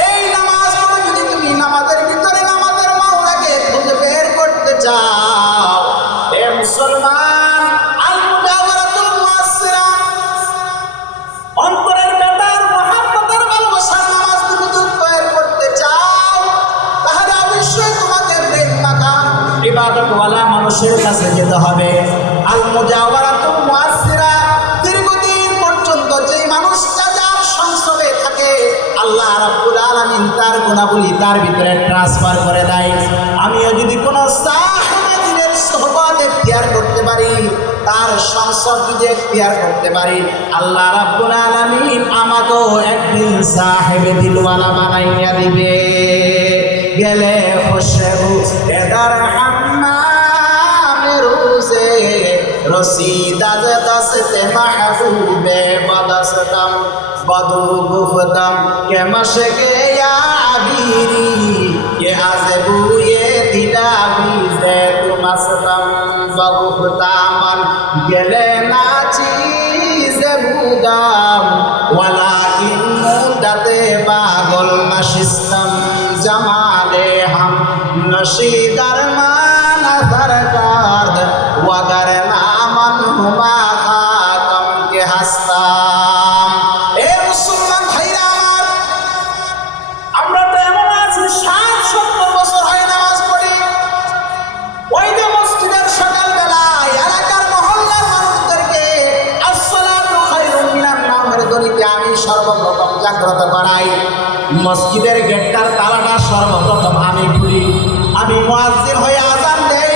এই নামাজ পড়ে যদি তুমি নামাজের ভিতরে নামাজের মাওলাকে খুঁজে বের করতে চাও, এ মুসলমান আল মুজাওয়ারাতুল মুআসসিরা অন্তরের ব্যাপার মুহাব্বতের ভালোবাসার নামাজ তুমি যদি বের করতে চাও, তাহলে অবশ্যই তোমাকে প্রেম মাখা ইবাদতওয়ালা মানুষের কাছে যেতে হবে। আল মুজাওয়ারাতুল মুআসসিরা দীর্ঘদিন পর্যন্ত যেই মানুষটা যার সংসর্গে থাকে আল্লাহ রাব্বুল আলামিন তার গুণাবলী তার ভিতরে ট্রান্সফার করে দেয়। আমিও যদি কোনো সাহেবে দিনের সোহবত এখতিয়ার করতে পারি, তার সংসর্গ যদি এখতিয়ার করতে পারি, আল্লাহ রাব্বুল আলামিন আমাকেও একদিন সাহেবে দিলওয়ালা বানাইয়া দিবে। গেলে খুশবু এদার হাম্মামে রোজে रसीद आज दस्ते महबूबे बदस्तम बदू गुफ्तम के मशके या अबीरी ये आज़बू ये दिला बीज़े तु मस्तम बगुफ्तामन गले नाची ज़बूदाम वलाकिन मुद्दते बागल नशिस्तम जमाले हम नशीदर मान सरकार वगर नामन हुमा खातम के हस्ताम। ए मुसलमान भाईरा আমার, আমরা তো এমন আছি 60-70 বছর হয় নামাজ পড়ি। ওই যে মসজিদের সকালবেলায় এলাকার মহল্লার মানুষদেরকে আসসালাতু খায়রুম মিনান নামের ধ্বনিতে আমি সর্বপ্রথম জাগ্রত করাই। মসজিদের গেটটার তালাটা সর্বপ্রথম আমি খুলি। আমি মুয়াজ্জিন হয়ে আযান দেই।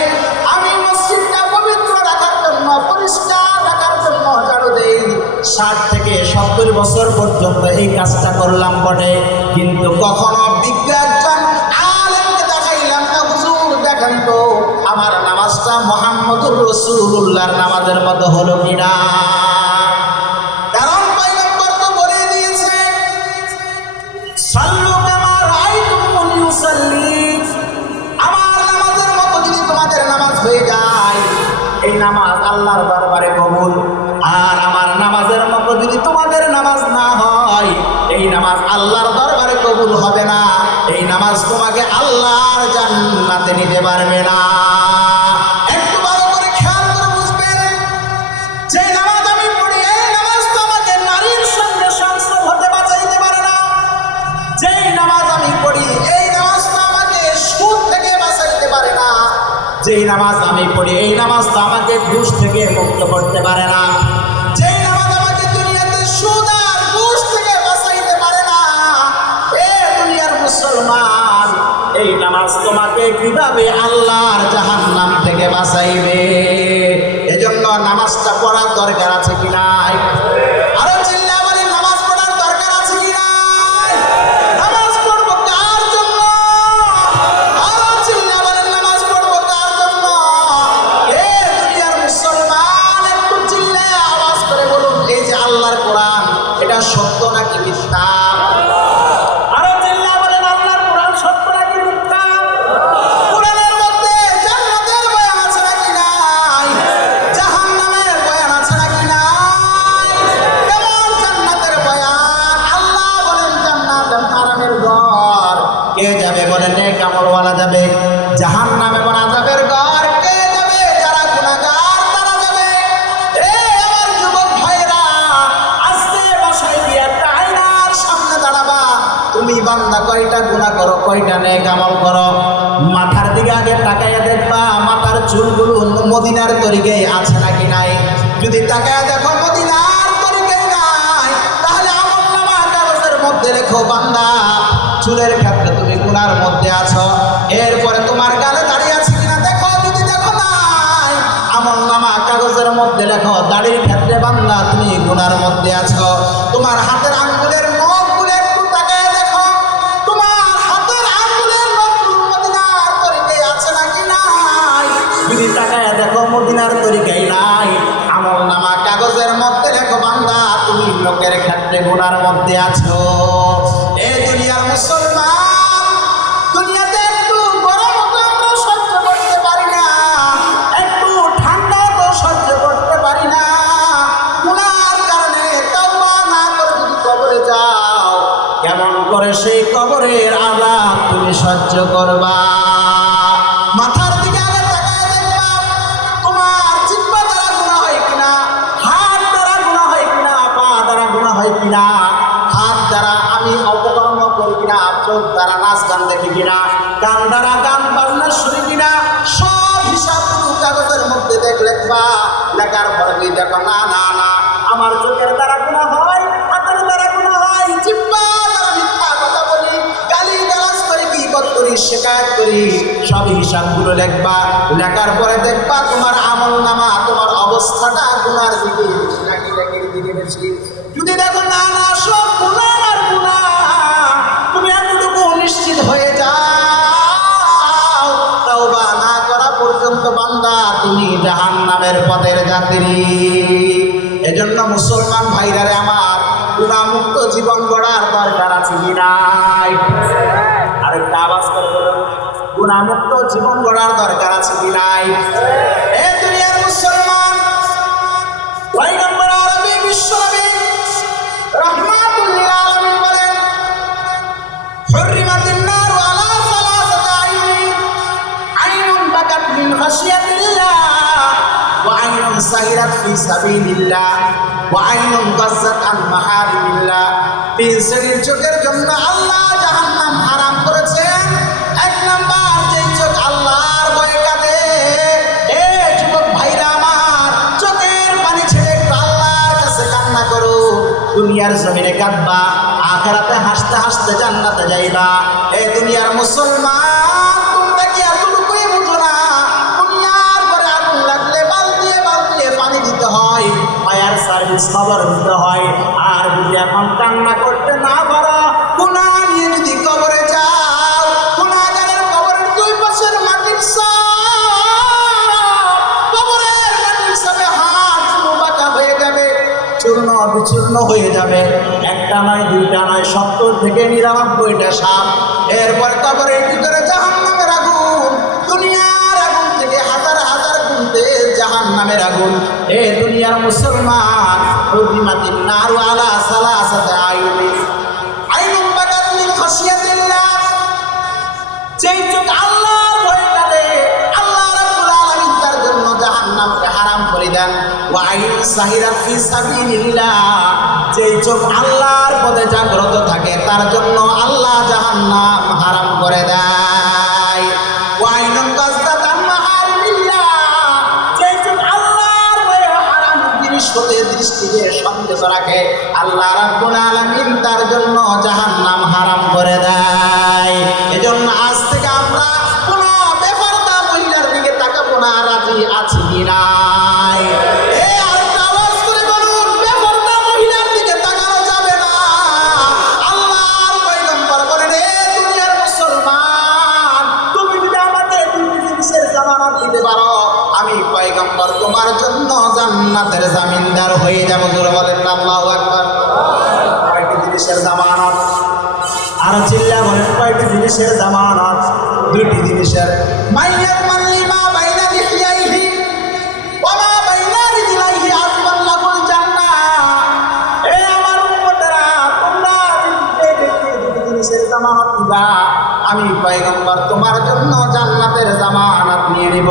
আমি মসজিদটা পবিত্র রাখার জন্য পরিষ্কার রাখার জন্য ঝাড়ু দেই। 60 থেকে 70 বছর পর্যন্ত এই কাজটা করলাম বটে, কিন্তু কখনো বিজ্ঞ একজন আলেমকে দেখাইলাম না, হুজুর দেখেন তো আমার নামাজটা মুহাম্মদুর রাসূলুল্লাহর নামাজের মতো হলো কিনা। কারণ পয়গম্বর তো বলে দিয়েছে সাল্লু কামা রাআইতুমুনি ইউসাল্লি। আমার নামাজের মতো যদি তোমাদের নামাজ হয়ে যায়, এই নামাজ আল্লাহর দরবারে কবুল। আর আমার নামাজের মতো যদি তোমাদের নামাজ না হয়, এই নামাজ আল্লাহর দরবারে কবুল হবে না। এই নামাজ তোমাকে আল্লাহর জান্নাতে নিতে পারবে না। একটু ভালো করে খেয়াল করে বুঝবেন, যে নামাজ আমি পড়ি এই নামাজ তো আমাকে নারীর সঙ্গে সংসর্গ হতে বাঁচাইতে পারে না। যেই নামাজ আমি পড়ি এই নামাজ তো আমাকে সুদ থেকে বাঁচাইতে পারে না। যেই নামাজ আমি পড়ি এই নামাজ তো আমাকে ঘুষ থেকে মুক্ত করতে পারে না। যেই নামাজ আমাকে দুনিয়াতে সুদ আর ঘুষ থেকে বাঁচাইতে পারে না। এ দুনিয়ার মুসলমান, এই নামাজ তোমাকে কিভাবে আল্লাহর জাহান্নাম থেকে বাঁচাইবে? এজন্য নামাজটা পড়ার দরকার আছে কি নাই? আরো চিল্লা বলেন, নামাজ পড়ার দরকার আছে কি নাই? নামাজ পড়বো কার জন্য? আরো চিল্লা বলেন, নামাজ পড়বো কার জন্য? এ দুনিয়ার মুসলমান, একটু চিল্লায় আওয়াজ করে বলুন, এই যে আল্লাহর কোরআন, এটা সত্য নাকি মিথ্যা? আরো চিল্লা বলেন, আল্লাহর কোরআন সত্য নাকি মিথ্যা? কোরআনের মধ্যে জান্নাতের বয়ান আছে নাকি নাই? জাহান্নামের বয়ান আছে নাকি নাই? কেমন জান্নাতের বয়ান? আল্লাহ বলেন জান্নাত হারামের ঘর কে যাবে? বলেন নেক আমলওয়ালা যাবে। জাহান্নাম এবং আযাবের ঘর কে যাবে? যারা গুনাহগার তারা যাবে। এ আমার যুবক ভাইরা, কয়টা নেক আমল করো। মাথার দিকে আগে তাকাইয়া দেখবা মাথার চুলগুলো মদিনার তরিকায় আছে নাকি নাই। যদি তাকাইয়া দেখো মদিনার তরিকায় নাই, তাহলে আমলনামা কাগজের মধ্যে লেখো বান্দা চুলের ক্ষেত্রে তুমি গুনার মধ্যে আছো। এরপরে তোমার গালে দাঁড়িয়ে আছে কিনা দেখো, যদি দেখো নাই আমলনামা কাগজের মধ্যে লেখো দাড়ির ক্ষেত্রে বান্দা তুমি গুনার মধ্যে আছো। তোমার হাতের আঙ্গুলের নখগুলো একটু তাকায় দেখো, তোমার হাতের আঙ্গুলের নখগুলো মদিনার তরিকায় আছে নাকি নাই। যদি তাকায় দেখো মদিনার তরিকায় নাই, আমলনামা কাগজের মধ্যে লেখো বান্দা তুমি লোকের ক্ষেত্রে গুনার মধ্যে আছো। এই দুনিয়ার মুসলমান, দুনিয়াতে একটু গরম তো আমরা সহ্য করতে পারি না, একটু ঠান্ডা তো সহ্য করতে পারি না। গুনার কারণে তওবা না করে যদি কবরে যাও, কেমন করে সেই কবরের আযাব তুমি সহ্য করবা। মাথার দিকে আগে তাকায় দেখবা তোমার জিহ্বা দ্বারা গুনাহ হয় কিনা, হাত দ্বারা গুনাহ হয় কিনা, পা দ্বারা গুনাহ হয় কিনা, হাত দ্বারা আমি অপকর্ম করি কিনা, চোখ দ্বারা নাচ গান দেখি কিনা, কান দ্বারা গান বাজনা শুনি কিনা, সব হিসাব কাগজের মধ্যে লেখবা। লেখার পরে তুই দেখো না না না আমার চোখের দ্বারা গুনাহ হয়, হাতের দ্বারা গুনাহ হয়, জিহ্বা দ্বারা মিথ্যা কথা বলি, গালি গালাজ করি, গীবত করি, শিকায়ত করি, সব হিসাবগুলো লেখবা। লেখার পরে দেখবা তোমার আমলনামা তোমার অবস্থাটা গুনার দিকে বেশি নাকি নেকির দিকে বেশি। যদি দেখো না না সব গুনাহ আর গুনাহ, তুমি এতটুকু নিশ্চিত হয়ে যাও তওবা না করা পর্যন্ত বান্দা তুমি জাহান্নামের পথের যাত্রী। এজন্য মুসলমান ভাইরারে আমার গুনাহমুক্ত জীবন গড়ার দরকার আছে কি নাই? আরেকটা আওয়াজ করে বলুন, গুনাহমুক্ত জীবন গড়ার দরকার আছে কি নাই? এ দুনিয়ার মুসলমান, পয়গম্বর আরবি বিশ্বনবী রাহমাতুল লিল আলামিন বলেন, হুররিমাতিন নারু আলা সালাসাতি আইনি, আইনুন বাকাত মিন খাশিয়াতিল্লাহ, ওয়া আইনুন সাহিরাত ফি সাবিলিল্লাহ, ওয়া আইনুন গাজ্জাত আন মাহারিমিল্লাহ। তিন শ্রেণীর চোখের জন্য আল্লাহ জাহান্নাম হারাম করেছেন। এক নাম্বার, যেই চোখ আল্লাহর ভয়ে কাঁদে। এ যুবক ভাইরা আমার, চোখের পানি ছেড়ে একটু আল্লাহর কাছে কান্না করো। দুনিয়ার জমিনে কাঁদবা, আখিরাতে হাসতে হাসতে জান্নাতে যাইবা। এই দুনিয়ার মুসলমান, তোমরা কি এতটুকুই বুঝো না? দুনিয়ার পরে আগুন লাগলে বালতিয়ে বালতিয়ে পানি দিতে হয়, ফায়ার সার্ভিস খবর দিতে হয়। আর যদি এখন কান্না করতে না পারো, গুনাহ নিয়ে যদি কবরে যাও, গুনাহগারের কবরের দুই পাশের মাটির সব কবরের মাটির সবে হাত বাঁকা হয়ে যাবে, চূর্ণ বিচূর্ণ হয়ে যাবে। একটা নয়, দুইটা নয়, 70 থেকে 99টা সাপ। এরপর কবরের ভিতরে জাহান্নামের আগুন, দুনিয়ার আগুন থেকে হাজার হাজার গুণে জাহান্নামের আগুন। এ দুনিয়ার মুসলমান, হুররিমাতিন নারু আলা সালাসাতি আইনি, আইনুন বাকাত মিন খাশিয়াতিল্লাহ। যেই চোখ আল্লাহর ভয়ে কাঁদে, আল্লাহ রাব্বুল আলামিন তার জন্য জাহান্নামকে হারাম করে দেন। ওয়া আইনুন সাহিরাত ফি সাবিলিল্লাহ, যেই চোখ আল্লাহর পথে জাগ্রত থাকে তার জন্য আল্লাহ জাহান্নাম হারাম করে দেয়। ওয়া আইনুন গাজ্জাত আন মাহারিমিল্লাহ, যেই চোখ আল্লাহর ভয়ে হারাম জিনিস হতে দৃষ্টিকে সংযত রাখে, আল্লাহ রাব্বুল আলামিন তার জন্য জাহান্নাম হারাম করে দেয়। এজন্য আজ থেকে আমরা কোনো বেপরদা মহিলার দিকে তাকাবো না, রাজি আছি কি নাই? আরেকটা আওয়াজ করে বলুন, বেপরদা মহিলার দিকে তাকানো যাবে না। আল্লাহর পয়গম্বর বলেন, এ দুনিয়ার মুসলমান, তুমি যদি আমাকে দুটি জিনিসের জামানত দিতে পারো, আমি পয়গম্বর তোমার জন্য জান্নাতের জামিনদার হয়ে যাবো। জোরে বলেন আল্লাহু আকবার। কয়টি জিনিসের জামানত? আর চিল্লা বলেন, কয়টি জিনিসের জামানত? দুটি জিনিসের। মাইয়াত মানলি মা বাইনা লিহিয়াইহি ওয়া মা বাইনা রিজলাইহি আসমান লাহুল জান্নাহ। এ আমার উম্মতেরা, তোমরা যে দুটি জিনিসের জামানত দিবা, আমি পয়গম্বর তোমার জন্য জান্নাতের জামানত নিয়ে নিব।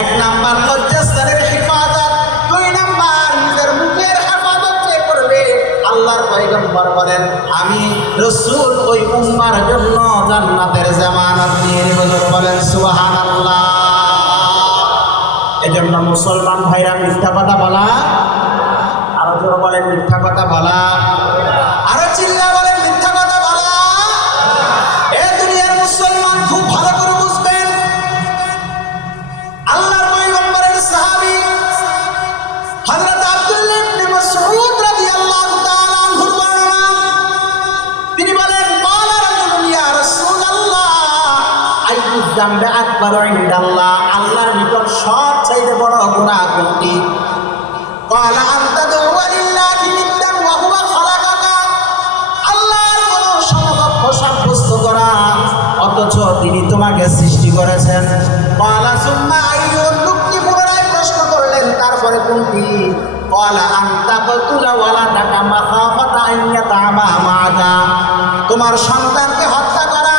এক নাম্বার লজ্জাস্থানের হিফাজত, দুই নাম্বার নিজের মুখের হেফাজত যে করবে। আল্লাহর পয়গম্বর বলেন, আমি রাসূল ওই উম্মার জন্য জান্নাতের জামানত সুবহানাল্লাহ। এজন্য মুসলমান ভাইরা মিথ্যা কথা বলা, আরো জোরে বলেন মিথ্যা কথা বলা, আরো চিল্লা বলেন মিথ্যা কথা বলা। এ দুনিয়ার মুসলমান খুব ভালো করে বুঝবেন, আল্লাহর পয়গম্বরের সাহাবী হযরত আব্দুল্লাহ ইবনে মাসউদ রাদিয়াল্লাহু তাআলা আনহুর বর্ণনা, তিনি বলেন ক্বালা রাজুলুন ইয়া রাসূলুল্লাহ আইয়ুয যামবি আকবারু ইনদাল্লাহ, আল্লাহর নিকট সবচাইতে বড় গুনাহ কোনটি? ক্বালা আনতা দুআ লিল্লাহি নিদ্দান ওয়া হুয়া খালাকাকা, আল্লাহর কোনো সমকক্ষ সাব্যস্ত করা অথচ তিনি তোমাকে সৃষ্টি করেছেন। ক্বালা সুম্মা আইয়ুন, লোকটি পুনরায় প্রশ্ন করলেন তারপরে কোনটি? ক্বালা আনতা কতুলা ওয়ালাদাকা মাখাফাতা আন ইয়াতামা মাআকা, তোমার সন্তানকে হত্যা করা,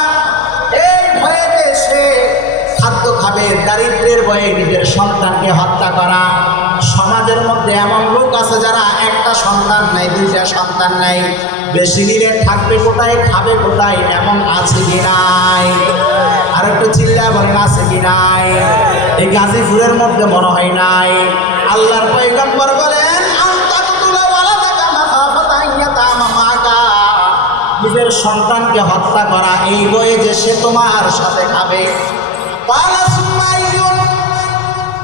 এই ভয়েতে সে খাদ্য খাবে, দারিদ্র্যের ভয়ে নিজের সন্তানকে হত্যা করা। সমাজের মধ্যে এমন লোক আছে যারা একটা সন্তান নাই, দুইটা সন্তান নাই, বেশি নিলে থাকবে কোথায়, খাবে কোথায়, এমন আছে কি নাই? আর একটু চিল্লা বলেন আছে কি নাই? এই গাজীপুরের মধ্যে মনে হয় নাই। আল্লাহর পয়গম্বর বলেন নিজের সন্তানকে হত্যা করা এই বয়ে যে সে তোমার সাথে খাবে।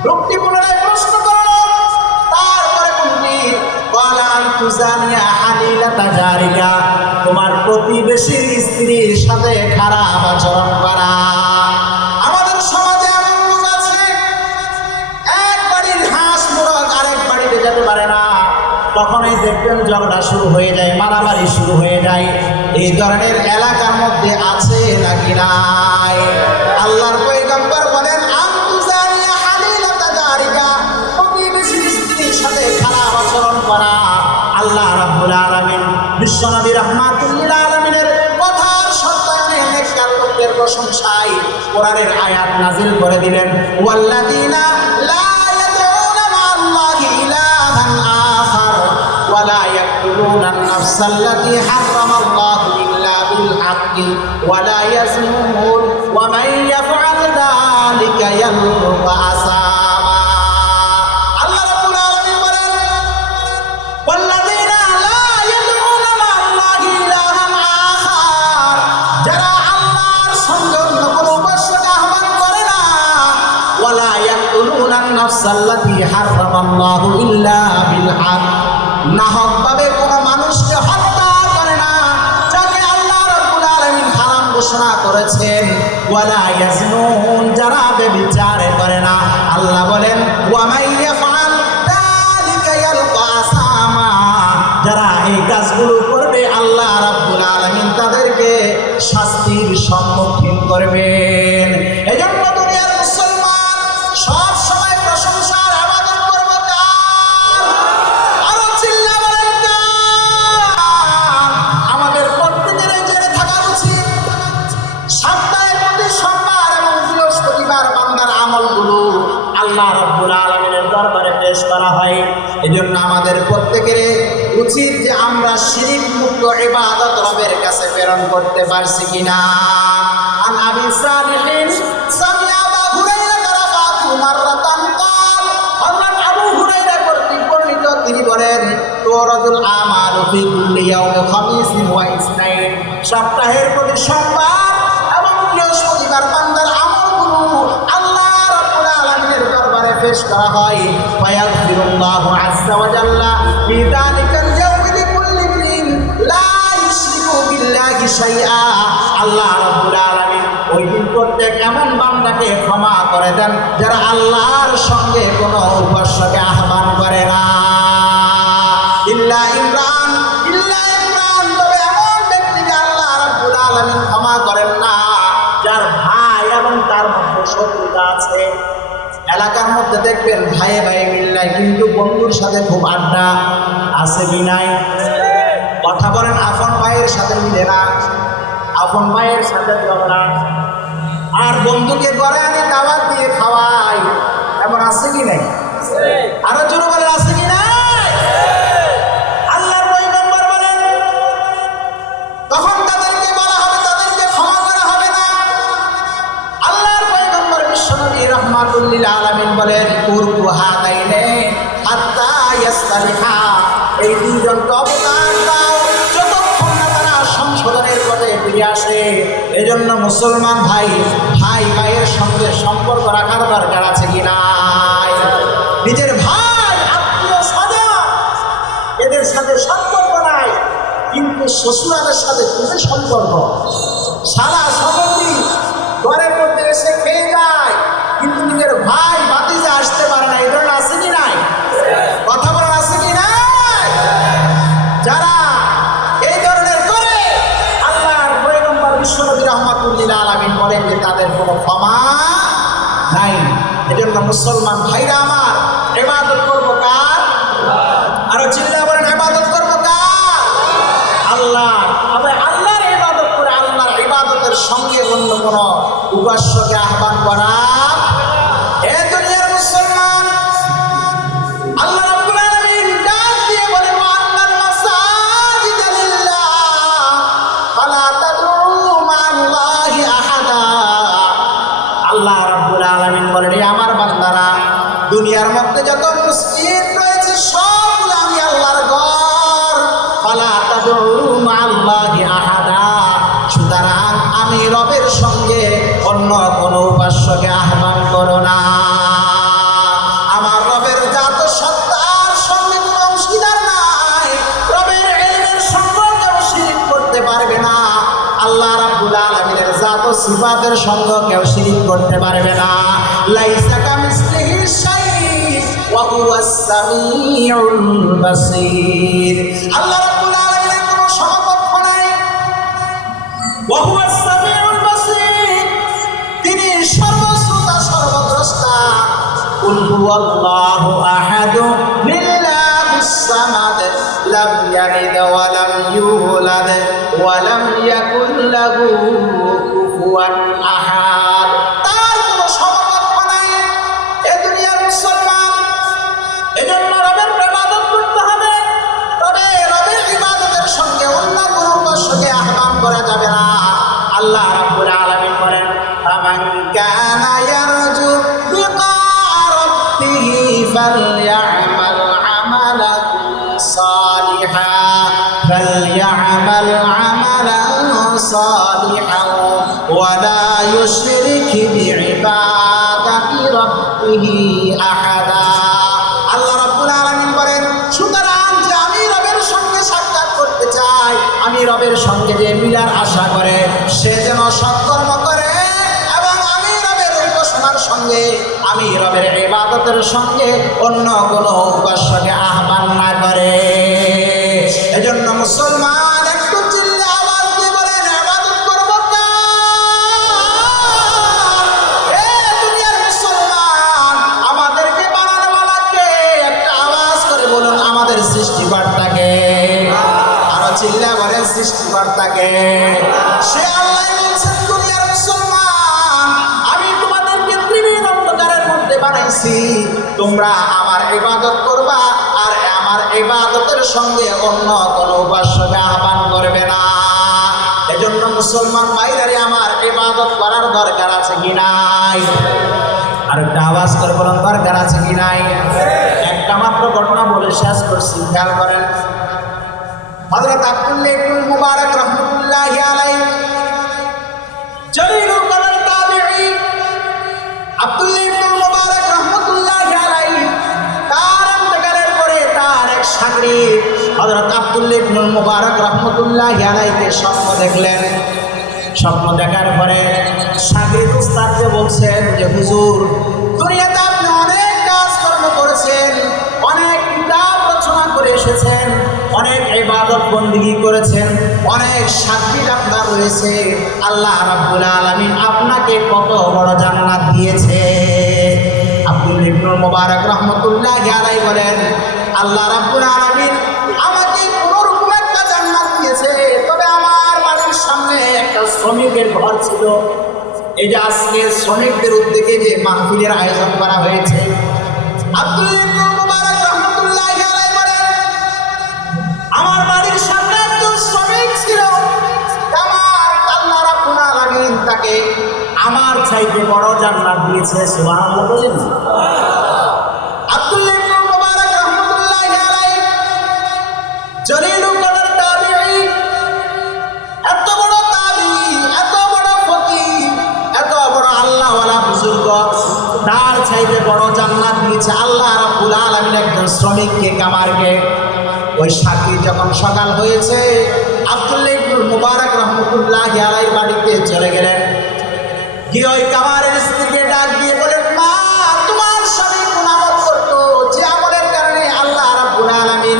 লোকটি পুনরায় প্রশ্ন করল তারপরে কোনটি? তোমার প্রতিবেশীর স্ত্রীর সাথে খারাপ আচরণ করা। আমাদের সমাজে এমন লোক আছে, এক বাড়ির হাঁস মুরগ আরেক বাড়িতে যেতে পারে না, তখনই দেখবেন ঝগড়া শুরু হয়ে যায়, মারামারি শুরু হয়ে যায়। এই ধরনের এলাকার মধ্যে আছে নাকি নাই? আল্লাহর পয়গম্বর বলেন আনতুজানিয়া হালিলাতা জারিকা, প্রতিবেশীর স্ত্রীর সাথে খারাপ আচরণ করা। আল্লাহ রাব্বুল আলামিন বিশ্বনবী রাহমাতুল লিল আলামিনের কথার সত্যায়নে নেককার লোকদের প্রশংসায় কোরআনের আয়াত নাযিল করে দিলেন, ওয়াল্লাযীনা লা ইয়াদউনা মা'আল্লাহি ইলাহান আখার ওয়া লা ইয়াকতুলুনা আন-নাফসাল্লাতী হারামাল্লাহু ইল্লা বিল হাক্কি ওয়া লা ইয়াজনুন ওয়া মান ইয়াফআল যালিকা ইয়ালকা আসামা। আল্লাহ রাব্বুল আলামিন বলেন ওয়াল্লাযীনা লা ইয়াদউনা মা'আল্লাহি ইলাহান আখার, যারা আল্লাহর সঙ্গে অন্য কোনো উপাস্যকে আহ্বান করে না, ওয়া লা ইয়াকতুলুনা আন-নাফসাল্লাতী হারামাল্লাহু ইল্লা বিল হক, নাহকভাবে কোনো মানুষকে হত্যা করে না যাকে আল্লাহ রাব্বুল আলামিন হারাম ঘোষণা করেছেন। ওয়ালা ইয়াজনুন, যারা ব্যভিচার করে না। আল্লাহ বলেন ওয়া মান ইয়াফআল যালিকা ইয়ালকা আসামা, যারা এই কাজগুলো করবে আল্লাহ রাব্বুল আলামিন তাদেরকে শাস্তির সম্মুখীন করবেন। এজন্য দুনিয়ার মুসলমান সব সময় প্রশংসার ইবাদত করবে কার? আরো চিল্লা বলেন কার? আমাদের প্রত্যেকের জেনে থাকা উচিত সপ্তাহে প্রতি সোমবার এবং বৃহস্পতিবার বান্দার আমলগুলো আল্লাহ রাব্বুল আলামিনের দরবারে পেশ করা হয়। এজন্য আমাদের প্রত্যেকের উচিত যে আমরা শিরক মুক্ত ইবাদত রবের কাছে প্রেরণ করতে পারছি কিনা। আন আবি সালিহিন সামিয়া আবু হুরায়রা রাফাতু মাররাতান ক্বাল, হযরত আবু হুরায়রা কর্তৃক বর্ণিত, তিনি বলেন তুরাদুল আমালু ফি কুল্লি ইয়াউমি খামিসিন ওয়া ইসনাইন, সপ্তাহের প্রতি সোমবার এবং বৃহস্পতিবার বান্দার আমলগুলো আল্লাহ রাব্বুল আলামিনের দরবারে পেশ করা হয়। ফায়াগফিরুল্লাহু আযজা ওয়া জাল্লা ফি যালিকাল ইয়াউমি লিকুল্লি ইবনিন লা ইউশরিকু বিল্লাহি শাইআ, আল্লাহ রাব্বুল আলামিন ওই দিন প্রত্যেক এমন বান্দাকে ক্ষমা করে দেন যারা আল্লাহর সঙ্গে কোনো উপাস্যকে আহ্বান করে না। ইল্লা ইমরান, তবে এমন ব্যক্তিকে আল্লাহ রাব্বুল আলামিন ক্ষমা করেন না যার ভাই এবং তার মধ্যে শত্রুতা আছে। এলাকার মধ্যে দেখবেন ভাইয়ে ভাইয়ে মিল নাই, কিন্তু বন্ধুর সাথে খুব আড্ডা আছে কি নাই? কথা বলেন, আপন ভাইয়ের সাথে মিলে না, আপন ভাইয়ের সাথে ঝগড়া, আর বন্ধুকে ঘরে আনি দাওয়াত দিয়ে খাওয়াই, এমন আছে কি নাই? আরো জোরে বলেন আছে কি নাই? আল্লাহর পয়গম্বর বলেন তখন তাদেরকে বলা হবে, তাদেরকে ক্ষমা করা হবে না। আল্লাহর পয়গম্বর বিশ্ব রাহমাতুল লিল আলামিন বলেন কুরবু হাদাইনে হাত্তা ইয়াস্তালিহা, এই দুইজনকে অবদান দাও যতক্ষণ না তারা সংশোধনের পথে ফিরে আসে। এজন্য মুসলমান ভাই ভাইয়ের সঙ্গে সম্পর্ক রাখার দরকার আছে কি নাই? নিজের ভাই আত্মীয় স্বজন এদের সাথে সম্পর্ক নাই, কিন্তু শ্বশুরাদের সাথে খুবই সম্পর্ক। সারা সম্পত্তি ঘরের মধ্যে এসে খেয়ে যায়, কিন্তু নিজের ভাই ভাতিজা আসতে পারে না। এই ধরনের আছে কি নাই? কথা বলার আছে কি নাই? যারা এই ধরনের করে আল্লাহর পয়গম্বর বিশ্বনবী রাহমাতুল লিল আলামিন বলেন যে তাদের কোনো ক্ষমা নাই। এজন্য মুসলমান ভাইরা আমার, ইবাদত করবো কার? আরো চিল্লা বলেন, ইবাদত করবো কার? আল্লাহ। তবে আল্লাহর ইবাদত করে আল্লাহর ইবাদতের সঙ্গে অন্য কোনো উপাস্যকে আহ্বান করা। এ দুনিয়ার মুসলমান, আল্লাহ রাব্বুল আলামিন ডাক দিয়ে বলেন ওয়ান্নাল মাসাজিদা লিল্লাহ ফালা তাদউ মা'আল্লাহি আহাদা। আল্লাহ রাব্বুল আলামিন বলেন এই আমার বান্দারা, দুনিয়ার মধ্যে যত মসজিদ রয়েছে সবগুলো আমি আল্লাহর ঘর। ফালা তাদউ মা'আল্লাহি আহাদা, সুতরাং আমি রবের সঙ্গে অন্য কোনো উপাস্যকে আহ্বান করো না। আমার রবের জাত সত্তার সঙ্গে কোনো অংশীদার নাই, রবের ইলমের সঙ্গে কেউ শিরক করতে পারবে না, আল্লাহ রাব্বুল আলামিনের জাত ও সিফাতের সঙ্গে কেউ শিরক করতে পারবে না। লাইসা কামিসলিহি শাই'উন ওয়া হুয়াস সামিউল বাসীর। আল্লাহ রাব্বুল আলামিনের কোনো সমকক্ষ নাই। ওয়া হুয়াস সামিউল বাসীর, তিনি সর্বশ্রোতা সর্বদ্রষ্টা। কুল হুয়াল্লাহু আহাদ লিল্লাহিস সামাদ লাম ইয়ালিদ ওয়া লাম ইউলাদ ওয়া লাম ইয়াকুল লাহু কুফুয়ান আহাদ। তার কোনো সমকক্ষ নাই। এ দুনিয়ার মুসলমান, এজন্য রবের ইবাদত করতে হবে। তবে রবের ইবাদতের সঙ্গে অন্য কোনো উপাস্যকে আহ্বান করা যাবে না। আল্লাহ রাব্বুল আলামিন বলেন ফামান কানা ইয়ারজু লিকা রাব্বিহি ফালইআমাল আমালান সালিহান ওয়া লা ইউশরিক বিইবাদাতি রাব্বিহি আহাদা। আল্লাহ রাব্বুল আলামিন বলেন সুতরাং যে আমি রবের সঙ্গে সাক্ষাৎ করতে চাই, আমি রবের সঙ্গে যে মিলার আশা করে সে যেন সৎকর্ম করে এবং আমি রবের উপাসনার সঙ্গে, আমি রবের ইবাদতের সঙ্গে অন্য কোনো উপাস্যকে আহ্বান না করে। এজন্য মুসলমান একটু চিল্লে আওয়াজ দিয়ে বলেন ইবাদত করব কার? এ দুনিয়ার মুসলমান, আমাদেরকে বানানোওয়ালাকে একটা আওয়াজ করে বলুন আমাদের সৃষ্টিকর্তাকে। আরো চিল্লা বলেন সৃষ্টিকর্তাকে। সে আল্লাহ বলছেন দুনিয়ার মুসলমান, আমি তোমাদেরকে ত্রিবিধ অন্ধকারের মধ্যে বানাইছি, তোমরা আমার ইবাদত করবা আর আমার ইবাদতের সঙ্গে অন্য কোনো উপাস্যকে আহ্বান করবে না। এজন্য মুসলমান ভাইরারে আমার ইবাদত করার দরকার আছে কি নাই? আর একটা আওয়াজ করে বলুন দরকার আছে কি নাই? একটা মাত্র ঘটনা বলে শেষ করছি, খেয়াল করেন। হযরত আব্দুল্লাহ ইবনুল মুবারক রাহমাতুল্লাহি আলাইহি জলিলুল কদর তাবিঈ আব্দুল্লাহ ইবনুল মুবারক রাহমাতুল্লাহি আলাইহি তার ইন্তেকালের পরে তার এক শাগরিদ হযরত আব্দুল্লাহ ইবনুল মুবারক রাহমাতুল্লাহি আলাইহি স্বপ্ন দেখলেন। স্বপ্ন দেখার পরে শাগরিদ উস্তাদকে বলছেন যে হুজুর, দুনিয়াতে আপনি অনেক কাজকর্ম করেছেন, অনেক কিতাব রচনা করে এসেছেন, অনেক ইবাদত বন্দেগী করেছেন, অনেক সাক্ষীর আপনার রয়েছে। আল্লাহ রাব্বুল আলামিন আপনাকে কত বড় জান্নাত দিয়েছে। আব্দুল্লাহ ইবনুল মুবারক রাহমাতুল্লাহি আলাইহি বলেন আল্লাহ রাব্বুল আলামিন আমাকে কোনরকম একটা জান্নাত দিয়েছে, তবে আমার বাড়ির সামনে একটা শ্রমিকের ঘর ছিল। এই যে আজকে শ্রমিকদের উদ্যোগে যে মাহফিলের আয়োজন করা হয়েছে, আব্দুল্লাহ ইবনুল মুবারক রাহমাতুল্লাহি আলাইহি বলেন আমার বাড়ির সামনে একজন শ্রমিক ছিল। আমার আল্লাহ রাব্বুল আলামিন তাকে আমার চাইতে বড় জান্নাত দিয়েছে। সুবহানাল্লাহ বলেন। আব্দুল্লাহ ইবনে মুবারক রাহমাতুল্লাহি আলাইহি জলিলুল কদর তাবিঈ, এত বড় তাবিঈ, এত বড় ফকিহ, এত বড় আল্লাহওয়ালা বুজুর্গ, তার চাইতে বড় জান্নাত দিয়েছে আল্লাহ রাব্বুল আলামিন একজন শ্রমিককে, কামারকে। ওই সাথী যখন সকাল হয়েছে, আব্দুল্লাহ ইবনে মুবারক রাহমাতুল্লাহি আলাইহির বাড়িতে চলে গেলেন। গিয়ে ওই কামারের স্ত্রীকে ডাক দিয়ে বলেন, মা, তোমার স্বামী কোন আমল করতো যে আমলের কারণে আল্লাহ রাব্বুল আলামিন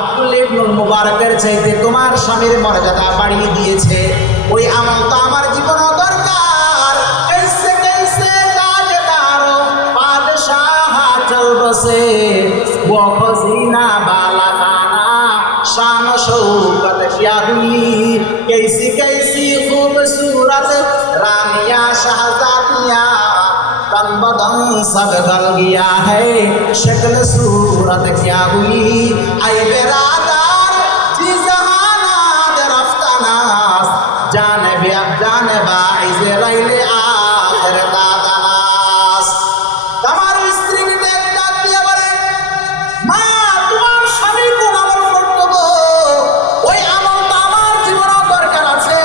আব্দুল্লাহ ইবনে মুবারকের চাইতে তোমার স্বামীর মর্যাদা বাড়িয়ে দিয়েছে? ওই আমল তো আমার জীবনে দরকার। कैसे कैसे ताजदारो बादशाह चल बसे, वो खजीना बाला खाना शान शौकत क्या हुई, कैसी कैसी खूबसूरत रानिया शहजादियाँ, तन बदन सब गल गया है, शक्ल सूरत क्या हुई, ऐ बेरादार जी जहानात रफ्तानास, जाने बाइज़ रैले आखिर दादानास। তোমার স্ত্রীকে ডাক দিয়ে বলে, মা, তোমার স্বামী কোন আমল করতো গো? ওই আমলটা আমার জীবনে দরকার আছে।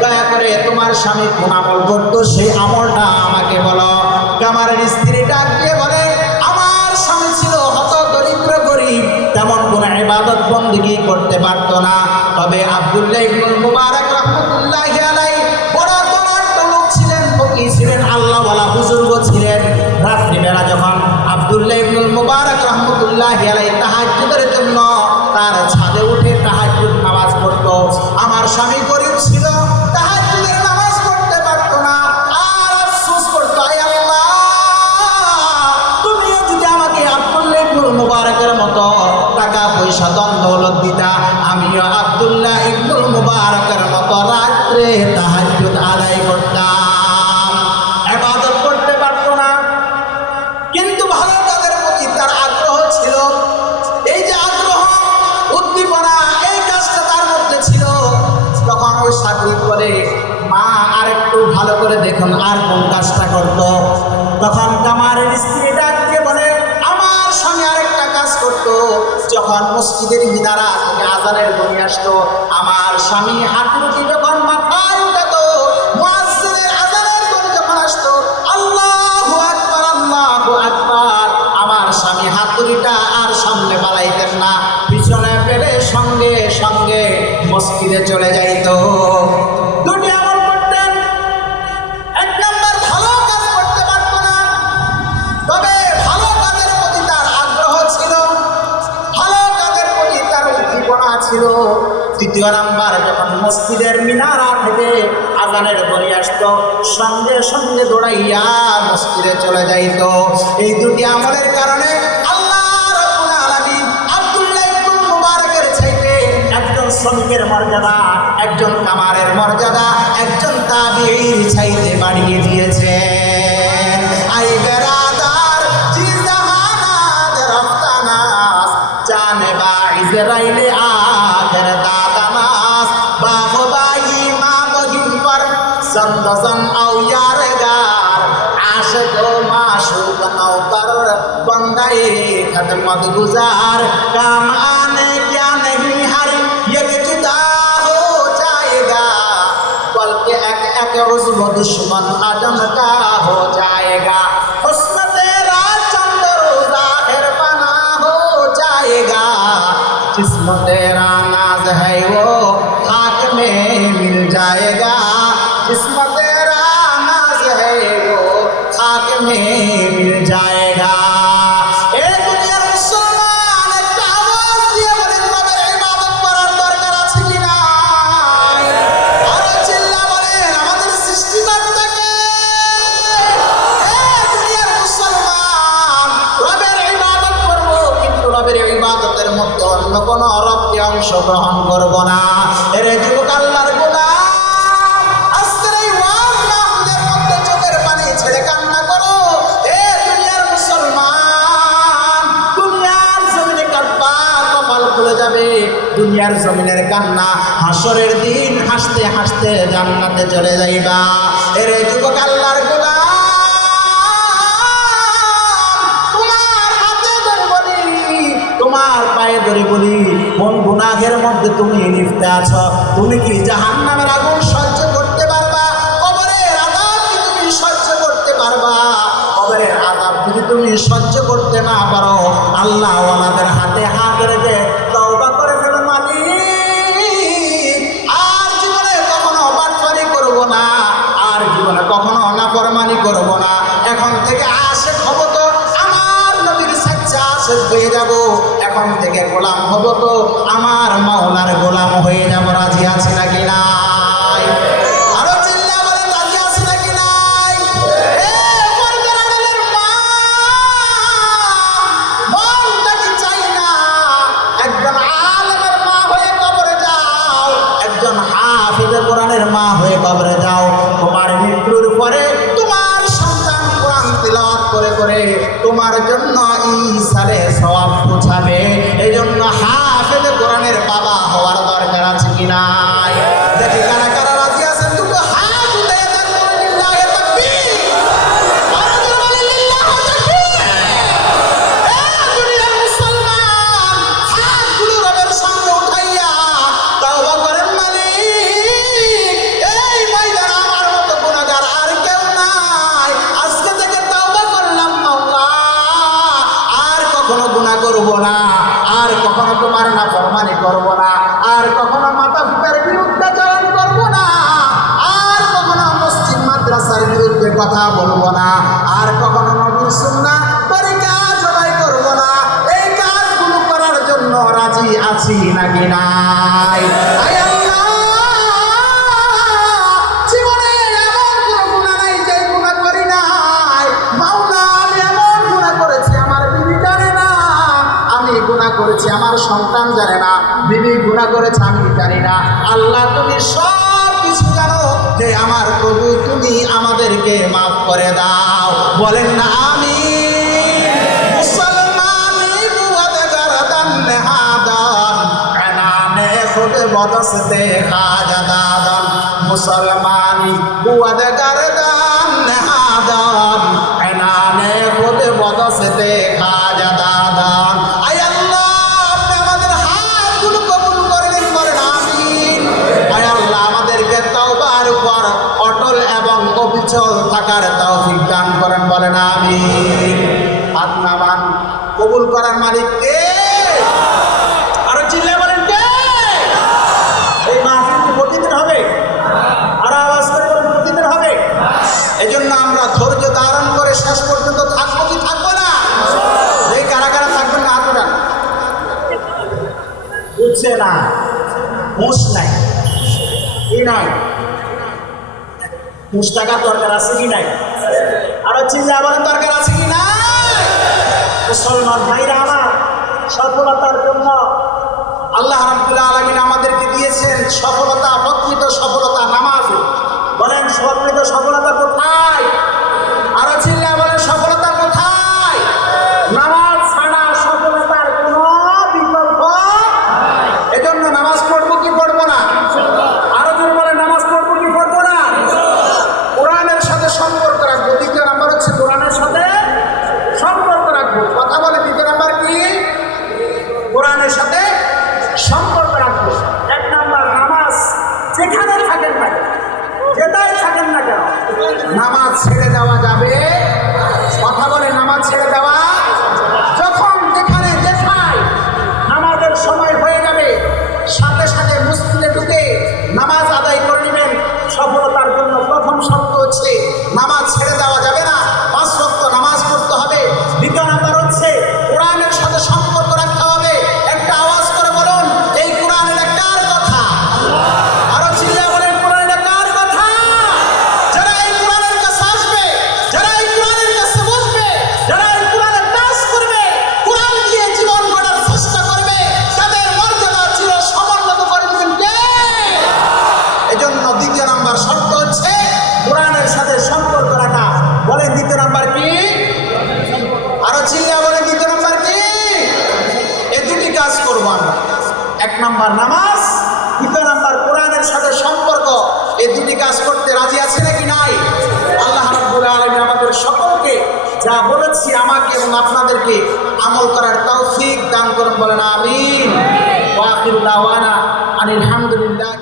দয়া করে তোমার স্বামী কোন আমল করতো সেই আমলটা আমাকে বলো। কামারের স্ত্রী ডাক দিয়ে বলে, আমার স্বামী ছিল হত দরিদ্র গরিব, তেমন কোন ইবাদত বন্দেগী করতে পারতো না। তবে আব্দুল্লাহ ইবনে মুবারক রাহমাতুল্লাহি আলাইহি বড় ধনাঢ্য লোক ছিলেন, ফকিহ ছিলেন, আল্লাহওয়ালা বুজুর্গ ছিলেন। রাত্রিবেলা যখন আব্দুল্লাহ ইবনে মুবারক রাহমাতুল্লাহি আলাইহি তাহাজ্জুদের জন্য তার ছাদে উঠে তাহাজ্জুদ নামাজ পড়তো। আমার স্বামী গরিব ছিল, তাহাজ্জুদের নামাজ পড়তে পারতো না, আর আফসোস করতো, আয় আল্লাহ, তুমিও যদি আমাকে আব্দুল্লাহ ইবনে মুবারকের মতো টাকা পয়সা ধন দৌলত দিতা, আমিও আব্দুল্লাহ ইবনে মুবারকের মতো রাত্রে তাহাজ্জুদ আদায় করতাম। ইবাদত করতে পারতো না, কিন্তু ভালো কাজের প্রতি তার আগ্রহ ছিল। এই যে আগ্রহ, উদ্দীপনা, এই কাজটা তার মধ্যে ছিল। তখন ওই সাথী বলে, মা, আর একটু ভালো করে দেখুন আর কোন কাজটা করতো। তখন কামারের স্ত্রী ডাক দিয়ে বলে, আমার স্বামী আরেকটা কাজ করতো। যখন মসজিদের মিনারা থেকে আজানের ধ্বনি আসতো, আমার স্বামী হাঁটুটি যখন মাথায় উঠাতো, মুয়াজ্জিনের আজানের ধ্বনি যখন আসতো, আল্লাহু আকবার, আল্লাহু আকবার, আমার স্বামী হাতুড়িটা আর সামনে বাড়াইতেন না, পিছনে ফেলে সঙ্গে সঙ্গে মসজিদে চলে যাইতো। দুটি আমল করতেন। এক নম্বর, ভালো কাজ করতে পারতো না, তবে ভালো কাজের প্রতি তার আগ্রহ ছিল, ভালো কাজের প্রতি তার উদ্দীপনা ছিল। দ্বিতীয় নাম্বার, যখন মসজিদের মিনারা থেকে আজানের ধ্বনি আসতো, সঙ্গে সঙ্গে দৌড়াইয়া মসজিদে চলে যাইতো। এই দুটি আমলের কারণে আল্লাহ রাব্বুল আলামিন আব্দুল্লাহ ইবনে মুবারকের চাইতে একজন শ্রমিকের মর্যাদা, একজন কামারের মর্যাদা, একজন তাবিঈর চাইতে বাড়িয়ে দিয়েছেন। আই বেরাদার জি জাহানাত রফতানাস, জানে বাইজ রাইলে আখির দাদানাস, বাখুদাই মা বহিন পর संदसन औ यारगार, आशिक माशूक नौकर, बंदाए खदमत गुजार, काम आने क्या नहीं हर एक जुदा हो जाएगा, बल्कि एक एक उज़्व दुश्मन आदम का हो जाएगा, हुस्न तेरा चंद रोज़ा ज़ाहिर फना हो जाएगा, जिस्म तेरा नाज है वो खाक में मिल जाएगा, जिस्म तेरा नाज है वो खाक में मिल जाएगा। ए दुनियार मुसलमान, একটা আওয়াজ দিয়ে বলেন, রবের ইবাদত করার দরকার আছে কি না? আরো চিল্লা বলেন, আমাদের সৃষ্টিকর্তাকে। এ দুনিয়ার মুসলমান, রবের ইবাদত করব, কিন্তু রবের ইবাদতের মধ্যে অন্য কোন রবকে অংশগ্রহণ করব না। এর যুবক আল্লাহর গোলাম, দুনিয়ার জমিনের কান্না, হাসরের দিন হাসতে হাসতে জান্নাতে চলে যাইবা। এরে যুবক আল্লাহর গোলাম, তোমার হাতে ধরে বলি, তোমার পায়ে ধরে বলি, কোন গুনাহের মধ্যে তুমি লিপ্ত আছো? তুমি কি জাহান্নামের আগুন সহ্য করতে পারবা? কবরের আযাব কি তুমি সহ্য করতে পারবা? কবরের আযাব যদি তুমি সহ্য করতে না পারো, আল্লাহ ওয়ালাদের হাতে হাত রেখে তওবা করে ফেলো মালিক, আর জীবনে কখনো বাটপারি করব না, আর জীবনে কখনো নাফরমানি করব না। এখন থেকে আশিক হব তো আমার নবীর সাচ্চা আশিক হয়ে যাব। এখন থেকে গোলাম হব তো আমার মাওলার গোলাম হয়ে যাব। রাজি আছি নাকি নাই? আরো চিল্লা বলে রাজি আছি নাকি নাই? এ পর্দার আড়ালের মা, মনটা কি চাই না একজন আলেমের মা হয়ে কবরে যাও, একজন হাফিজে কোরআনের মা হয়ে কবরে যাও। তোমার মৃত্যুর পরে তোমার সন্তান কোরআন তিলাওয়াত করে করে তোমার জন্য ইসালে সওয়াব পৌঁছাবে। এই জন্য হাফেজে কোরআনের বাবা হওয়ার দরকার আছে কি নাই? দেখি কারা কারা রাজি আছেন দুটো হাত উঠে দেন, বলে লিল্লাহি তাকবীর। আর জোরে বলে লিল্লাহি তাকবীর। এ দুনিয়ার মুসলমান, হাতগুলো রবের সামনে উঠাইয়া তওবা করেন মালিক, এই ময়দানে আমার মতো গুনাহগার আর কেউ নাই। আজকে থেকে তওবা করলাম মাওলা, আর কখনো গুনাহ করব না, আর কখনো তোমার নাফরমানি করব না, আর কখনো মাতা পিতার বিরুদ্ধে চরণ করব না, আর কখনো মসজিদ মাদ্রাসার বিরুদ্ধে কথা বলবো না, আর কখনো নবীর সুন্নাহ তরিকা জবাই করব না। এই কাজগুলো করার জন্য রাজি আছি নাকি নাই? আয় আল্লাহ, জীবনে এমন কোনো গুনাহ নাই যে গুনাহ করি নাই। মাওলা, আমি এমন গুনাহ করেছি আমার বিবি জানে না, আমি গুনাহ করেছি আমার সন্তান জানে না, বিবি গুনাহ করেছে আমি জানি না। আল্লাহ, তুমি সব কিছু জানো। হে আমার প্রভু, তুমি আমাদেরকে মাফ করে দাও। বলেন না আমিন। মুসলমানি বুয়াদ গরদান নেহাদান, এনানে খুদ বদস্তে খাজাদাদান। মুসলমানি বুয়াদ গরদান নেহাদান, এনানে খুদ বদস্তে খাজাদাদান। আয় আল্লাহ, আপনি আমাদের হাতগুলো কবুল করে নিন, বলেন আমিন। আয় আল্লাহ, আমাদেরকে তওবার উপর অটল এবং অবিচল থাকার তৌফিক দান করেন, বলেন আমিন। হাত নামান। কবুল করার মালিক কে? আরো চিল্লে বলেন কে? এই মাহফিল কি প্রতিদিন হবে? আরো আওয়াজ করে বলেন প্রতিদিন হবে? এই জন্য আমরা ধৈর্য ধারণ করে শেষ পর্যন্ত থাকবো কি থাকবো না? এই কারা কারা থাকবেন না হাত উঠান। বুঝছে না, হুঁশ নাই, কি নাই? হুঁশ থাকার দরকার আছে কি নাই? আরো চিন্তা বলেন দরকার আছে কি নাই? মুসলমান ভাইরা আমার, সফলতার জন্য আল্লাহ রাব্বুল আলামিন আমাদেরকে দিয়েছেন সফলতা, প্রকৃত সফলতা নামাজে। বলেন প্রকৃত সফলতা কোথায়? আরো চিল্লা বলেন সফলতা কোথায়? নামাজ ছাড়া সফলতার কোনো বিকল্প। এজন্য নামাজ পড়বো কি পড়বো না? আরো জোরে বলেন নামাজ পড়বো কি পড়বো না? কোরআনের সাথে সম্পর্ক রাখবো। দ্বিতীয় নাম্বার হচ্ছে কোরআনের সাথে সম্পর্ক রাখবো। কথা বলে দ্বিতীয় নাম্বার কি? কোরআনের সাথে সম্পর্ক রাখবো। এক নাম্বার নামাজ যেখানে থাকেন না, যেটাই থাকেন না কেন, নামাজ ছেড়ে দেওয়া যাবে? কথা বলে নামাজ ছেড়ে দেওয়া? যখন যেখানে যেখানে নামাজের সময় হয়ে যাবে, সাথে সাথে মসজিদে ঢুকে নামাজ আদায় করে নেবেন। সফলতার জন্য প্রথম শর্ত হচ্ছে নামাজ ছেড়ে দেওয়া যাবে না, 5 ওয়াক্ত নামাজ পড়তে হবে। দ্বিতীয় নাম্বার হচ্ছে কোরআনের সাথে সম্পর্ক রাখতে হবে। একটা আওয়াজ করে বলুন, এই কোরআন এটা কার কথা? আরো চিল্লা বলেন, কোরআন এটা কার কথা? যারা এই কোরআনের কাছে আসবে, যারা এই কোরআনের কাছে বসবে, যারা এই কোরআনের কাজ করবে, কোরআন দিয়ে জীবন গড়ার চেষ্টা করবে, তাদের মর্যাদা চির সমুন্নত করে দিবেন কে? এজন্য দ্বিতীয় নাম্বার শর্ত হচ্ছে কোরআনের সাথে সম্পর্ক রাখা। বলেন দ্বিতীয় নাম্বার কি? আরো চিল্লা বলেন দ্বিতীয় নাম্বার কি? এই দুটি কাজ করবো আমরা। এক নাম্বার নামাজ, দ্বিতীয় নাম্বার কোরআনের সাথে সম্পর্ক। এই দুটি কাজ করতে রাজি আছে নাকি নাই? যা বলেছি আমাকে এবং আপনাদেরকে আমল করার তৌফিক দান করুন, বলেন আমিন। ওয়া আখিরু দাওয়ানা আনিল হামদুলিল্লাহ।